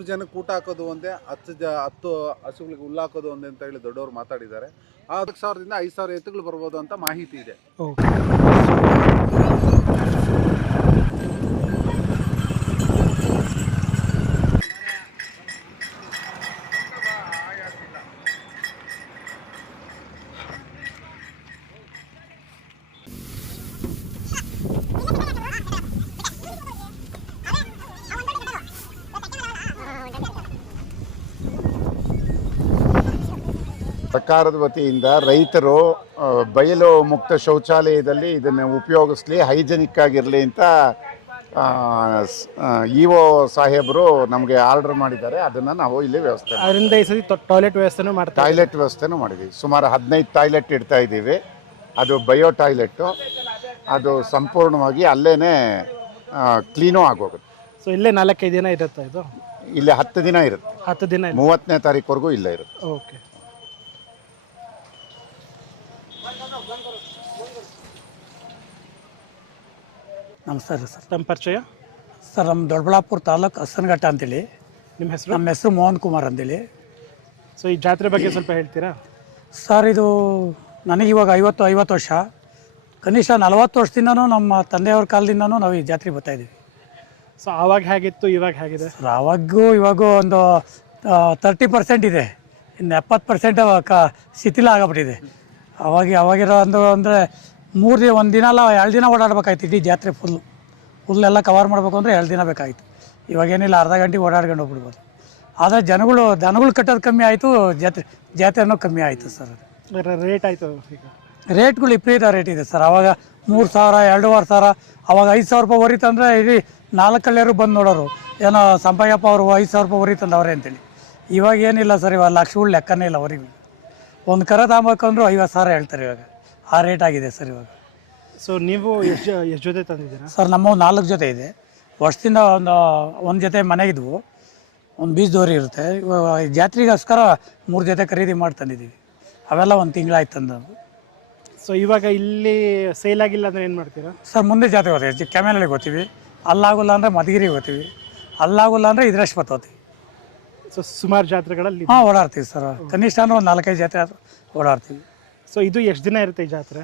ನೂರು ಜನಕ್ಕೆ ಊಟ ಹಾಕೋದು ಒಂದೇ, ಹತ್ತು ಜ, ಹತ್ತು ಹಸುಗಳಿಗೆ ಹುಲ್ಲು ಹಾಕೋದು ಒಂದೇ ಅಂತ ಹೇಳಿ ದೊಡ್ಡವರು ಮಾತಾಡಿದ್ದಾರೆ. ಹತ್ತು ಸಾವಿರದಿಂದ ಐದು ಸಾವಿರ ಎತ್ತುಗಳು ಬರ್ಬೋದು ಅಂತ ಮಾಹಿತಿ ಇದೆ. ಸರ್ಕಾರದ ವತಿಯಿಂದ ರೈತರು ಬಯಲು ಮುಕ್ತ ಶೌಚಾಲಯದಲ್ಲಿ ಇದನ್ನು ಉಪಯೋಗಿಸ್ಲಿ ಹೈಜೆನಿಕ್ ಆಗಿರಲಿ ಅಂತ ಇ ಒ ಸಾಹೇಬರು ನಮಗೆ ಆರ್ಡರ್ ಮಾಡಿದ್ದಾರೆ. ಅದನ್ನು ನಾವು ಇಲ್ಲಿ ವ್ಯವಸ್ಥೆ ಅದರಿಂದ ಈ ಸತಿ ಟಾಯ್ಲೆಟ್ ವ್ಯವಸ್ಥೆನೂ ಮಾಡಿ ಟಾಯ್ಲೆಟ್ ವ್ಯವಸ್ಥೆನೂ ಮಾಡಿದ್ದೀವಿ ಸುಮಾರು ಹದಿನೈದು ಟಾಯ್ಲೆಟ್ ಇಡ್ತಾ ಇದ್ದೀವಿ. ಅದು ಬಯೋ ಟಾಯ್ಲೆಟ್ಟು. ಅದು ಸಂಪೂರ್ಣವಾಗಿ ಅಲ್ಲೇ ಕ್ಲೀನೂ ಆಗೋಗುತ್ತೆ. ಸೊ ಇಲ್ಲೇ ನಾಲ್ಕೈದು ದಿನ ಇರುತ್ತೆ ಇದು? ಇಲ್ಲಿ ಹತ್ತು ದಿನ ಇರುತ್ತೆ. ಹತ್ತು ದಿನ ಮೂವತ್ತನೇ ತಾರೀಕುವರೆಗೂ ಇಲ್ಲೇ ಇರುತ್ತೆ. ಓಕೆ. ನಮಸ್ಕಾರ ಸರ್. ತಮ್ಮ ಪರಿಚಯ? ಸರ್ ನಮ್ಮ ದೊಡ್ಡಬಳ್ಳಾಪುರ ತಾಲೂಕು ಹಸನಘಟ್ಟ ಅಂತೇಳಿ. ನಿಮ್ಮ ಹೆಸರು? ನಮ್ಮ ಹೆಸರು ಮೋಹನ್ ಕುಮಾರ್ ಅಂತೇಳಿ. ಸೊ ಈ ಜಾತ್ರೆ ಬಗ್ಗೆ ಸ್ವಲ್ಪ ಹೇಳ್ತೀರಾ? ಸರ್ ಇದು ನನಗೆ ಇವಾಗ ಐವತ್ತು ಐವತ್ತು ವರ್ಷ. ಕನಿಷ್ಠ ನಲವತ್ತು ವರ್ಷದಿಂದನೂ ನಮ್ಮ ತಂದೆಯವ್ರ ಕಾಲದಿಂದನೂ ನಾವು ಈ ಜಾತ್ರೆಗೆ ಬರ್ತಾ ಇದ್ದೀವಿ. ಸೊ ಆವಾಗ ಹೇಗಿತ್ತು ಇವಾಗ ಹೇಗಿದೆ? ಸರ್ ಆವಾಗೂ ಇವಾಗೂ ಒಂದು ತರ್ಟಿ ಪರ್ಸೆಂಟ್ ಇದೆ. ಇನ್ನು ಎಪ್ಪತ್ತು ಪರ್ಸೆಂಟ್ ಕ ಶಿಥಿಲ ಆಗಬಿಟ್ಟಿದೆ. ಅವಾಗ ಅವಾಗಿರೋ ಒಂದು ಅಂದರೆ ಮೂರು ದಿನ ಒಂದು ದಿನ ಅಲ್ಲ ಎರಡು ದಿನ ಓಡಾಡ್ಬೇಕಾಯ್ತು ಇಡೀ ಜಾತ್ರೆ ಫುಲ್ಲು ಫುಲ್ಲೆಲ್ಲ ಕವರ್ ಮಾಡಬೇಕು ಅಂದರೆ ಎರಡು ದಿನ ಬೇಕಾಯಿತು. ಇವಾಗೇನಿಲ್ಲ ಅರ್ಧ ಗಂಟೆಗೆ ಓಡಾಡ್ಕೊಂಡು ಹೋಗ್ಬಿಡ್ಬೋದು. ಆದರೆ ಜನಗಳು ದನಗಳು ಕಟ್ಟೋದು ಕಮ್ಮಿ ಆಯಿತು ಜಾತ್ರೆ ಜಾತ್ರೆನೂ ಕಮ್ಮಿ ಆಯಿತು ಸರ್ ರೇಟ್ ಆಯಿತು ಈಗ. ರೇಟ್ಗಳು ವಿಪರೀತ ರೇಟ್ ಇದೆ ಸರ್. ಅವಾಗ ಮೂರು ಸಾವಿರ ಎರಡೂವರೆ ಸಾವಿರ ಅವಾಗ ಐದು ಸಾವಿರ ರೂಪಾಯಿ ವರಿ ಅಂದರೆ ಇಡೀ ನಾಲ್ಕಲ್ಲೇರು ಬಂದು ನೋಡೋರು. ಏನೋ ಸಂಪಯ್ಯಪ್ಪ ಅವರು ಐದು ಸಾವಿರ ರೂಪಾಯಿ ವರಿ ತಂದವ್ರೆ ಅಂತೇಳಿ. ಇವಾಗ ಏನಿಲ್ಲ ಸರ್ ಇವಾಗ ಲಕ್ಷಗಳು ಲೆಕ್ಕನೇ ಇಲ್ಲ ಅವರಿಗೆ ಒಂದು ಕರೆ ತಗೊಂಬೇಕಂದ್ರೂ ಐವತ್ತು ಸಾವಿರ ಹೇಳ್ತಾರೆ ಇವಾಗ. ಆ ರೇಟ್ ಆಗಿದೆ ಸರ್ ಇವಾಗ. ಸೊ ನೀವು ಎಷ್ಟು ಎಷ್ಟು ಜೊತೆ ತಂದಿದ್ದೀರಾ? ಸರ್ ನಮ್ಮ ನಾಲ್ಕು ಜೊತೆ ಇದೆ. ವರ್ಷದಿಂದ ಒಂದು ಒಂದು ಜೊತೆ ಮನೆಗಿದ್ವು. ಒಂದು ಬೀಜದೋರಿ ಇರುತ್ತೆ. ಇವಾಗ ಜಾತ್ರೆಗೋಸ್ಕರ ಮೂರು ಜೊತೆ ಖರೀದಿ ಮಾಡಿ ತಂದಿದ್ದೀವಿ. ಅವೆಲ್ಲ ಒಂದು ತಿಂಗಳಾಯ್ತು ತಂದು ಸೊ ಇವಾಗ ಇಲ್ಲಿ ಸೇಲ್ ಆಗಿಲ್ಲ ಅಂದರೆ ಏನು ಮಾಡ್ತೀರಾ? ಸರ್ ಮುಂದೆ ಜಾತ್ರೆ ಹೋಗ್ತೀವಿ. ಕೆಮೆಲಲ್ಲಿ ಹೋಗ್ತೀವಿ. ಅಲ್ಲಾಗೋಲ್ಲ ಅಂದರೆ ಮಧುಗಿರಿಗೆ ಹೋಗ್ತೀವಿ. ಅಲ್ಲಾಗೋಲ್ಲ ಅಂದರೆ ಇದ್ರಶ್ಪತ್ ಹೋಗ್ತೀವಿ. ಸೊ ಸುಮಾರು ಜಾತ್ರೆಗಳಲ್ಲಿ ಹಾಂ ಓಡಾಡ್ತೀವಿ ಸರ್. ಕನಿಷ್ಠ ಅಂದ್ರೆ ಒಂದು ನಾಲ್ಕೈದು ಜಾತ್ರೆ ಆದರೂ ಓಡಾಡ್ತೀವಿ. ಸೊ ಇದು ಎಷ್ಟು ದಿನ ಇರುತ್ತೆ ಈ ಜಾತ್ರೆ?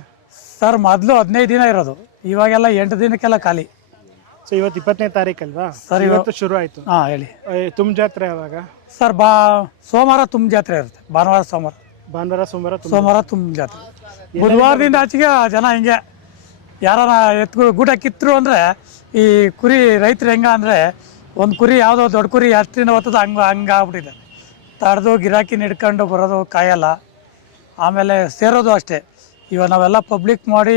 ಸರ್ ಮೊದಲು ಹದಿನೈದು ದಿನ ಇರೋದು. ಇವಾಗೆಲ್ಲ ಎಂಟು ದಿನಕ್ಕೆಲ್ಲ ಖಾಲಿ. ಸೊ ಇವತ್ತು ಇಪ್ಪತ್ತನೇ ತಾರೀಕಲ್ವಾ? ಸರ್, ಇವತ್ತು ಶುರು ಆಯಿತು. ಹಾಂ ಹೇಳಿ. ತುಂಬ ಜಾತ್ರೆ ಯಾವಾಗ? ಸರ್ ಬಾ ಸೋಮವಾರ ತುಂಬ ಜಾತ್ರೆ ಇರುತ್ತೆ. ಭಾನುವಾರ ಸೋಮವಾರ. ಭಾನುವಾರ ಸೋಮವಾರ ತುಂಬ ಸೋಮವಾರ ತುಂಬ ಜಾತ್ರೆ. ಬುಧವಾರದಿಂದ ಆಚೆಗೆ ಜನ ಹಿಂಗೆ ಯಾರನ್ನ ಎತ್ತು ಗೂಟ ಕಿತ್ತರು ಅಂದರೆ ಈ ಕುರಿ ರೈತರು ಹೆಂಗ ಅಂದರೆ ಒಂದು ಕುರಿ ಯಾವುದೋ ದೊಡ್ಡ ಕುರಿ ಹತ್ತಿನ ಹೊತ್ತದ ಹಂಗೆ ಹಂಗೆ ಆಗ್ಬಿಟ್ಟಿದೆ. ತಡೆದು ಗಿರಾಕಿ ಹಿಡ್ಕೊಂಡು ಬರೋದು ಕಾಯಲ್ಲ. ಆಮೇಲೆ ಸೇರೋದು ಅಷ್ಟೇ. ಇವಾಗ ನಾವೆಲ್ಲ ಪಬ್ಲಿಕ್ ಮಾಡಿ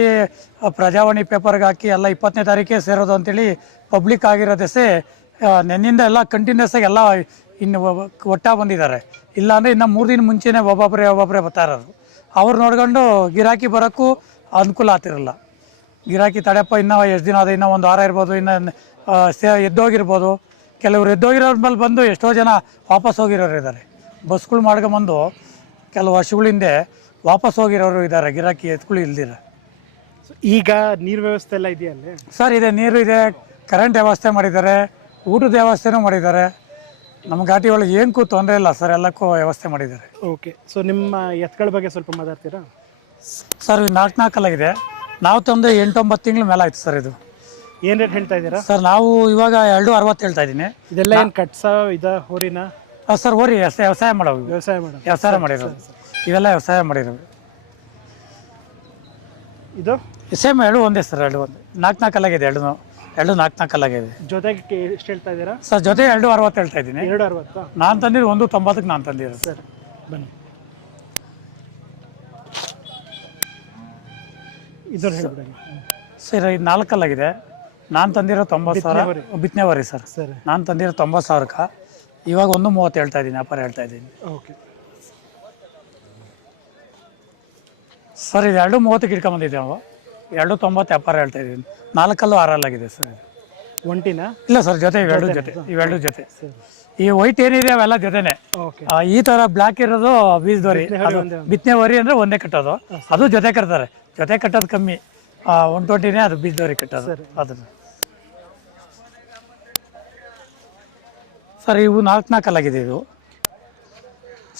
ಪ್ರಜಾವಾಣಿ ಪೇಪರ್ಗೆ ಹಾಕಿ ಎಲ್ಲ ಇಪ್ಪತ್ತನೇ ತಾರೀಕೆ ಸೇರೋದು ಅಂತೇಳಿ ಪಬ್ಲಿಕ್ ಆಗಿರೋದೇ ನೆನ್ನಿಂದ ಎಲ್ಲ ಕಂಟಿನ್ಯೂಸ್ ಆಗಿ ಎಲ್ಲ ಇನ್ನು ಒಟ್ಟ ಬಂದಿದ್ದಾರೆ. ಇಲ್ಲಾಂದರೆ ಇನ್ನು ಮೂರು ದಿನ ಮುಂಚೆನೇ ಒಬ್ಬೊಬ್ಬರೇ ಒಬ್ಬೊಬ್ಬರೇ ಬರ್ತಾ ಇರೋದು. ಅವ್ರು ನೋಡ್ಕೊಂಡು ಗಿರಾಕಿ ಬರೋಕ್ಕೂ ಅನುಕೂಲ ಆಗ್ತಿರಲ್ಲ. ಗಿರಾಕಿ ತಡೆಯಪ್ಪ, ಇನ್ನೂ ಎಷ್ಟು ದಿನ ಅದು ಇನ್ನೂ ಒಂದು ವಾರ ಇರ್ಬೋದು, ಇನ್ನು ಸೇ, ಎದ್ದೋಗಿರ್ಬೋದು. ಕೆಲವರು ಎದ್ದೋಗಿರೋರ ಮೇಲೆ ಬಂದು ಎಷ್ಟೋ ಜನ ವಾಪಸ್ ಹೋಗಿರೋರು ಇದ್ದಾರೆ ಬಸ್ಗಳು ಮಾಡ್ಕೊಂಬಂದು ಕೆಲವು ವರ್ಷಗಳ ಹಿಂದೆ ವಾಪಸ್ ಹೋಗಿರೋರು ಇದ್ದಾರೆ ಗಿರಾಕಿ ಎತ್ಕೊಳ್ಳಿ ಇಲ್ದಿರ. ಈಗ ನೀರು ವ್ಯವಸ್ಥೆ ಎಲ್ಲ ಇದೆಯಾ ಅಲ್ಲಿ? ಸರ್ ಇದೆ ನೀರು ಇದೆ ಕರೆಂಟ್ ವ್ಯವಸ್ಥೆ ಮಾಡಿದ್ದಾರೆ ಊಟದ ವ್ಯವಸ್ಥೆನೂ ಮಾಡಿದ್ದಾರೆ. ನಮ್ಮ ಘಾಟಿ ಒಳಗೆ ಏನಕ್ಕೂ ತೊಂದರೆ ಇಲ್ಲ ಸರ್ ಎಲ್ಲಕ್ಕೂ ವ್ಯವಸ್ಥೆ ಮಾಡಿದ್ದಾರೆ. ಓಕೆ ಸೊ ನಿಮ್ಮ ಎತ್ಗಳ ಬಗ್ಗೆ ಸ್ವಲ್ಪ ಮಾತಾಡ್ತೀರಾ? ಸರ್ ಇದು ನಾಲ್ಕು ನಾಲ್ಕಲ್ಲಾಗಿದೆ ನಾವು ತಂದು ಎಂಟೊಂಬತ್ತು ತಿಂಗಳ ಮೇಲೆ ಆಯ್ತು ಸರ್ ಇದು. ಏನು ರೇಟ್ ಹೇಳ್ತಾ ಇದ್ದೀರಾ? ಸರ್ ನಾವು ಇವಾಗ ಎರಡು ಅರವತ್ತು ಹೇಳ್ತಾ ಇದ್ದೀನಿ. ಇದೆಲ್ಲ ಏನು ಕಟ್ಸ ಇದ ಹೋರಿನ ಸರ್ ಓರಿ ವ್ಯವಸಾಯ ವ್ಯವಸಾಯ ಮಾಡೋವು ವ್ಯವಸಾಯ ಮಾಡೋದು. ವ್ಯವಸಾಯ ಮಾಡಿರೋದು. ಇವೆಲ್ಲ ವ್ಯವಸಾಯ ಮಾಡಿರೋದು. ಇದು? ಸೇಮ್ ಎರಡು ಒಂದೇ ಸರ್ ಎರಡು ಒಂದೇ. ನಾಲ್ಕು ನಾಲ್ಕಲ್ಲಾಗಿದೆ ಎರಡು ಎರಡು ನಾಲ್ಕು ನಾಲ್ಕಲ್ಲಾಗಿದೆ ಜೊತೆಗೆ ಎಷ್ಟು ಹೇಳ್ತಾ ಇದ್ದೀರಾ? ಸರ್ ಜೊತೆ ಎರಡು ಅರವತ್ತು ಹೇಳ್ತಾ ಇದ್ದೀನಿ. ಎರಡು ಅರವತ್ತಾ? ನಾನು ತಂದಿದ್ದು ಒಂದು ತೊಂಬತ್ತಕ್ಕೆ ನಾನು ತಂದಿರೋದು. ಸರ್ ಬನ್ನಿ. ಇದನ್ನು ಹೇಳ್ಬಿಡಿ ಸರ್ ಇದು ನಾಲ್ಕಲ್ಲಾಗಿದೆ ನಾನು ತಂದಿರೋ ತೊಂಬತ್ತು ಸಾವಿರ ಬಿತ್ತನೆ ಸರ್. ಸರಿ. ನಾನು ತಂದಿರೋ ತೊಂಬತ್ತು ಸಾವಿರಕ್ಕೆ ಇವಾಗ ಒಂದು ಮೂವತ್ತು ಹೇಳ್ತಾ ಇದ್ದೀನಿ ಅಪರ ಹೇಳ್ತಾ ಇದ್ದೀನಿ. ಓಕೆ ಸರ್ ಇದು ಎರಡು ಮೂವತ್ತಕ್ಕೆ ಇಟ್ಕೊಂಬಂದಿದ್ದೆ ನಾವು ಎರಡು ತೊಂಬತ್ತು ಅಪಾರ ಹೇಳ್ತಾ ಇದ್ದೀನಿ. ನಾಲ್ಕಲ್ಲೂ ಆರಲ್ಲಾಗಿದೆ ಸರ್ ಇದು. ಒಂಟಿನ? ಇಲ್ಲ ಸರ್ ಜೊತೆ ಇವೆರಡು ಜೊತೆ ಇವೆರಡು ಜೊತೆ. ಈ ವೈಟ್ ಏನಿದೆ ಅವೆಲ್ಲ ಜೊತೆನೆ. ಆ, ಈ ತರ ಬ್ಲಾಕ್ ಇರೋದು ಬೀಜದವರಿ ಅದು ಬಿತ್ತನೆ ವರಿ ಅಂದ್ರೆ ಒಂದೇ ಕಟ್ಟೋದು. ಅದು ಜೊತೆ ಕಟ್ತಾರೆ. ಜೊತೆ ಕಟ್ಟೋದು ಕಮ್ಮಿ. ಒನ್ ಟ್ವೆಂಟಿನೇ ಅದು ಬೀಜದವರಿ ಕಟ್ಟೋದು ಅದನ್ನ. ಸರ್ ಇವು ನಾಲ್ಕು ನಾಲ್ಕಲ್ಲಾಗಿದೆ ಇದು.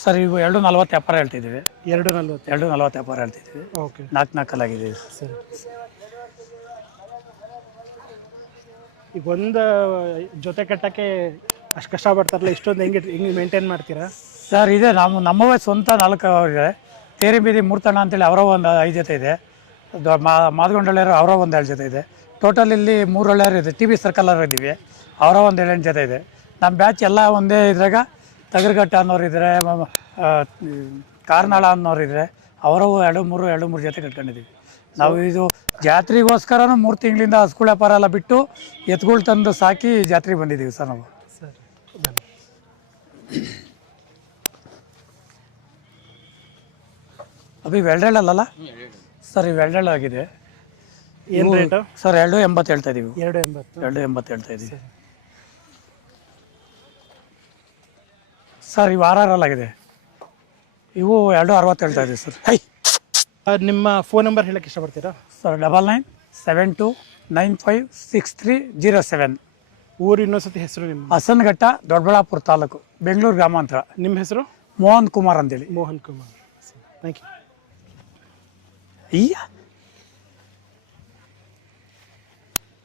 ಸರ್ ಇವು ಎರಡು ನಲ್ವತ್ತು ವ್ಯಾಪಾರ ಹೇಳ್ತಿದ್ದೀವಿ. ಎರಡು ನಲ್ವತ್ತು ಎರಡು ನಲ್ವತ್ತು ವ್ಯಾಪಾರ ಹೇಳ್ತಿದ್ದೀವಿ. ಓಕೆ. ನಾಲ್ಕು ನಾಲ್ಕಲ್ಲಾಗಿದೆ ಸರ್ ಸರಿ. ಈಗ ಒಂದು ಜೊತೆ ಕಟ್ಟಕ್ಕೆ ಅಷ್ಟು ಕಷ್ಟಪಡ್ತಾರಲ್ಲ ಇಷ್ಟೊಂದು ಹೆಂಗೆ ಹೆಂಗೆ ಮೇಂಟೈನ್ ಮಾಡ್ತೀರಾ? ಸರ್ ಇದೆ ನಮ್ಮ ನಮ್ಮವೇ ಸ್ವಂತ ನಾಲ್ಕು ಇದೆ ತೇರಿ ಬೀದಿ ಮೂರ್ತಣ್ಣ ಅಂತೇಳಿ ಅವರ ಒಂದು ಐದು ಜೊತೆ ಇದೆ. ಮಾದಗೊಂಡಳ್ಳಿಯರು ಅವರ ಒಂದು ಎರಡು ಜೊತೆ ಇದೆ. ಟೋಟಲ್ ಇಲ್ಲಿ ಮೂರು ಒಳ್ಳೆಯರು ಇದೆ ಟಿ ವಿ ಸರ್ಕಲರ್ ಇದ್ದೀವಿ. ಅವರ ಒಂದು ಏಳೆಂಟು ಜೊತೆ ಇದೆ. ನಮ್ಮ ಬ್ಯಾಚ್ ಎಲ್ಲ ಒಂದೇ ಇದ್ರಾಗ ತಗರ್ಘಟ್ಟ ಅನ್ನೋರು ಇದ್ದಾರೆ ಕಾರ್ನಾಳ ಅನ್ನೋರು ಇದ್ದಾರೆ ಅವರವು ಎರಡು ಮೂರು ಎರಡು ಮೂರು ಜೊತೆ ಕಟ್ಕೊಂಡಿದ್ದೀವಿ ನಾವು ಇದು ಜಾತ್ರೆಗೋಸ್ಕರನೂ ಮೂರು ತಿಂಗಳಿಂದ ಹಸ್ಗಳ ವ್ಯಾಪಾರ ಎಲ್ಲ ಬಿಟ್ಟು ಎತ್ಗಳು ತಂದು ಸಾಕಿ ಜಾತ್ರೆಗೆ ಬಂದಿದ್ದೀವಿ ಸರ್ ನಾವು. ಸರಿ. ಅಭಿ ವೆಲ್ಡೆಳ್ಳಲ್ಲ ಸರ್ ಈ ಆಗಿದೆ. ಏನು ಇವು- ರೇಟು ಸರ್ ಎರಡು ಎಂಬತ್ತು ಹೇಳ್ತಾ ಇದೀವಿ. ಎರಡು ಎಂಬತ್ತು. ಎರಡು ಎಂಬತ್ತು ಹೇಳ್ತಾ ಇದೀವಿ. ಸರ್ ಇವು ಆರ್ ಆರ್ ಎಲ್ ಆಗಿದೆ. ಇವು ಎರಡು ಅರವತ್ತು ಹೇಳ್ತಾ ಇದೆ ಸರ್. ಹೈ. ನಿಮ್ಮ ಫೋನ್ ನಂಬರ್ ಹೇಳಕ್ಕೆ ಇಷ್ಟಪಡ್ತೀರಾ? Sir double nine seven two nine five six three zero seven. ಊರು ಇನ್ನೊಂದ್ಸತಿ ಹೆಸರು ನಿಮ್ಮ? ಹಸನಘಟ್ಟ ದೊಡ್ಡಬಳ್ಳಾಪುರ ತಾಲೂಕು ಬೆಂಗಳೂರು ಗ್ರಾಮಾಂತರ. ನಿಮ್ಮ ಹೆಸರು? ಮೋಹನ್ ಕುಮಾರ್ ಅಂತೇಳಿ. ಮೋಹನ್ ಕುಮಾರ್. ಥ್ಯಾಂಕ್ ಯು ಅಯ್ಯ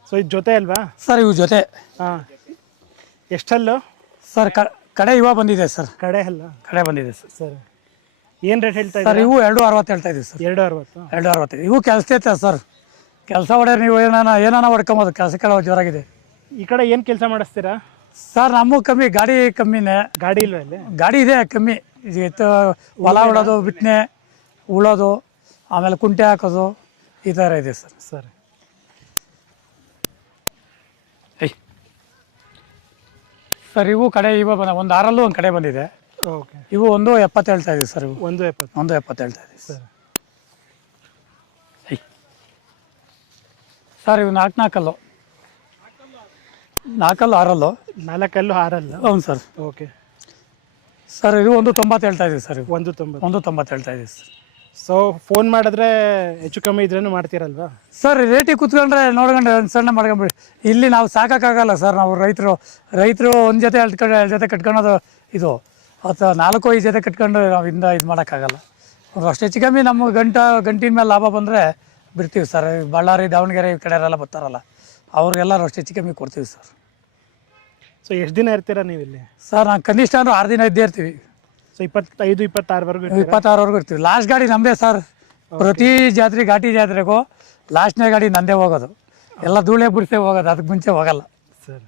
ಸೊ ಇದು ಜೊತೆ ಅಲ್ವಾ? ಸರ್ ಇವು ಜೊತೆ. ಹಾಂ. ಎಷ್ಟಲ್ಲು? ಸರ್ ಕ ಕಡೆ ಇವ ಬಂದಿದೆ ಸರ್. ಕಡೆ ಅಲ್ಲ? ಕಡೆ ಬಂದಿದೆ ಸರ್. ಸರ್ ಏನು ರೇಟ್ ಹೇಳ್ತಾ ಸರ್ ಇವು ಎರಡು ಅರವತ್ತು ಹೇಳ್ತಾ ಇದ್ದೀವಿ ಸರ್. ಎರಡು ಅರವತ್ತು? ಎರಡು ಅರವತ್ತು. ಇವು ಕೆಲಸ ಐತೆ ಸರ್. ಕೆಲಸ ಹೊಡೆಯೋರು ನೀವು ಏನಾನ ಏನಾನ ಹೊಡ್ಕೊಂಬೋದು. ಕೆಲಸ ಕೆಲವು ಜೋರಾಗಿದೆ. ಈ ಕಡೆ ಏನು ಕೆಲಸ ಮಾಡಿಸ್ತೀರಾ? ಸರ್ ನಮಗೂ ಕಮ್ಮಿ ಗಾಡಿ ಕಮ್ಮಿನೇ. ಗಾಡಿ ಇಲ್ಲ? ಅಲ್ಲಿ ಗಾಡಿ ಇದೆ ಕಮ್ಮಿ. ಇದು ಹೊಲ ಹೊಡೋದು ಬಿತ್ತನೆ ಉಳೋದು ಆಮೇಲೆ ಕುಂಟೆ ಹಾಕೋದು ಈ ಥರ ಇದೆ ಸರ್. ಸರಿ ಸರ್ ಇವು ಕಡೆ ಇವ ಬಂದ ಒಂದು ಆರಲ್ಲೂ ಒಂದು ಕಡೆ ಬಂದಿದೆ. ಓಕೆ. ಇವು ಒಂದು ಎಪ್ಪತ್ತು ಹೇಳ್ತಾ ಇದೀವಿ ಸರ್ ಇವು. ಒಂದು ಎಪ್ಪತ್ತು. ಒಂದು ಎಪ್ಪತ್ತು ಹೇಳ್ತಾ ಇದೀವಿ. ಸರ್. ಸರ್ ಇವು ನಾಲ್ಕು ನಾಲ್ಕಲ್ಲು ನಾಲ್ಕಲ್ಲು ಆರಲ್ಲು. ನಾಲ್ಕಲ್ಲು ಆರಲ್ಲ. ಹೌದು ಸರ್. ಓಕೆ. ಸರ್ ಇದು ಒಂದು ತೊಂಬತ್ತು ಹೇಳ್ತಾ ಇದೀವಿ ಸರ್ ಇವು. ಒಂದು ತೊಂಬತ್ತು. ಒಂದು ತೊಂಬತ್ತು ಹೇಳ್ತಾ ಇದೀವಿ ಸರ್. ಸೊ ಫೋನ್ ಮಾಡಿದ್ರೆ ಹೆಚ್ಚು ಕಮ್ಮಿ ಇದ್ರೇನು ಮಾಡ್ತೀರಲ್ವಾ? ಸರ್ ರೇಟಿಗೆ ಕುತ್ಕೊಂಡ್ರೆ ನೋಡ್ಕೊಂಡ್ರೆ ಒಂದು ಸಣ್ಣ ಮಾಡ್ಕೊಂಬಿಡಿ ಇಲ್ಲಿ ನಾವು ಸಾಕಾಗಲ್ಲ ಸರ್ ನಾವು ರೈತರು ರೈತರು ಒಂದು ಜೊತೆ ಎಳ್ಕೊಂಡು ಎರಡು ಜೊತೆ ಕಟ್ಕೊಳೋದು ಇದು. ಅಥವಾ ನಾಲ್ಕು ಐದು ಜೊತೆ ಕಟ್ಕೊಂಡು ನಾವು ಇಂದ ಇದು ಮಾಡೋಕ್ಕಾಗಲ್ಲ. ಒಂದು ಅಷ್ಟು ಹೆಚ್ಚು ಕಮ್ಮಿ ನಮ್ಮ ಗಂಟ ಗಂಟಿನ ಮೇಲೆ ಲಾಭ ಬಂದರೆ ಬಿಡ್ತೀವಿ ಸರ್ ಬಳ್ಳಾರಿ ದಾವಣಗೆರೆ ಈ ಕಡೆಯವರೆಲ್ಲ ಬರ್ತಾರಲ್ಲ ಅವ್ರಿಗೆಲ್ಲ ಅಷ್ಟು ಹೆಚ್ಚು ಕಮ್ಮಿ ಕೊಡ್ತೀವಿ ಸರ್ ಸೊ ಎಷ್ಟು ದಿನ ಇರ್ತೀರಾ ನೀವು ಇಲ್ಲಿ ಸರ್ ನಾನು ಕನಿಷ್ಠ ಅಂದ್ರೆ ಆರು ದಿನ ಇದ್ದೇ ಇರ್ತೀವಿ. ಸೊ ಇಪ್ಪತ್ತೈದು ಇಪ್ಪತ್ತಾರವರೆಗೂ ಇಪ್ಪತ್ತಾರವರೆಗೂ ಇರ್ತೀವಿ. ಲಾಸ್ಟ್ ಗಾಡಿ ನಮ್ಮದೇ ಸರ್ ಪ್ರತಿ ಜಾತ್ರೆ ಘಾಟಿ ಜಾತ್ರೆಗೂ ಲಾಸ್ಟ್ನೇ ಗಾಡಿ ನಂದೇ ಹೋಗೋದು. ಎಲ್ಲ ಧೂಳೆ ಬಿಡಿಸೇ ಹೋಗೋದು ಅದಕ್ಕೆ ಮುಂಚೆ ಹೋಗಲ್ಲ. ಸರಿ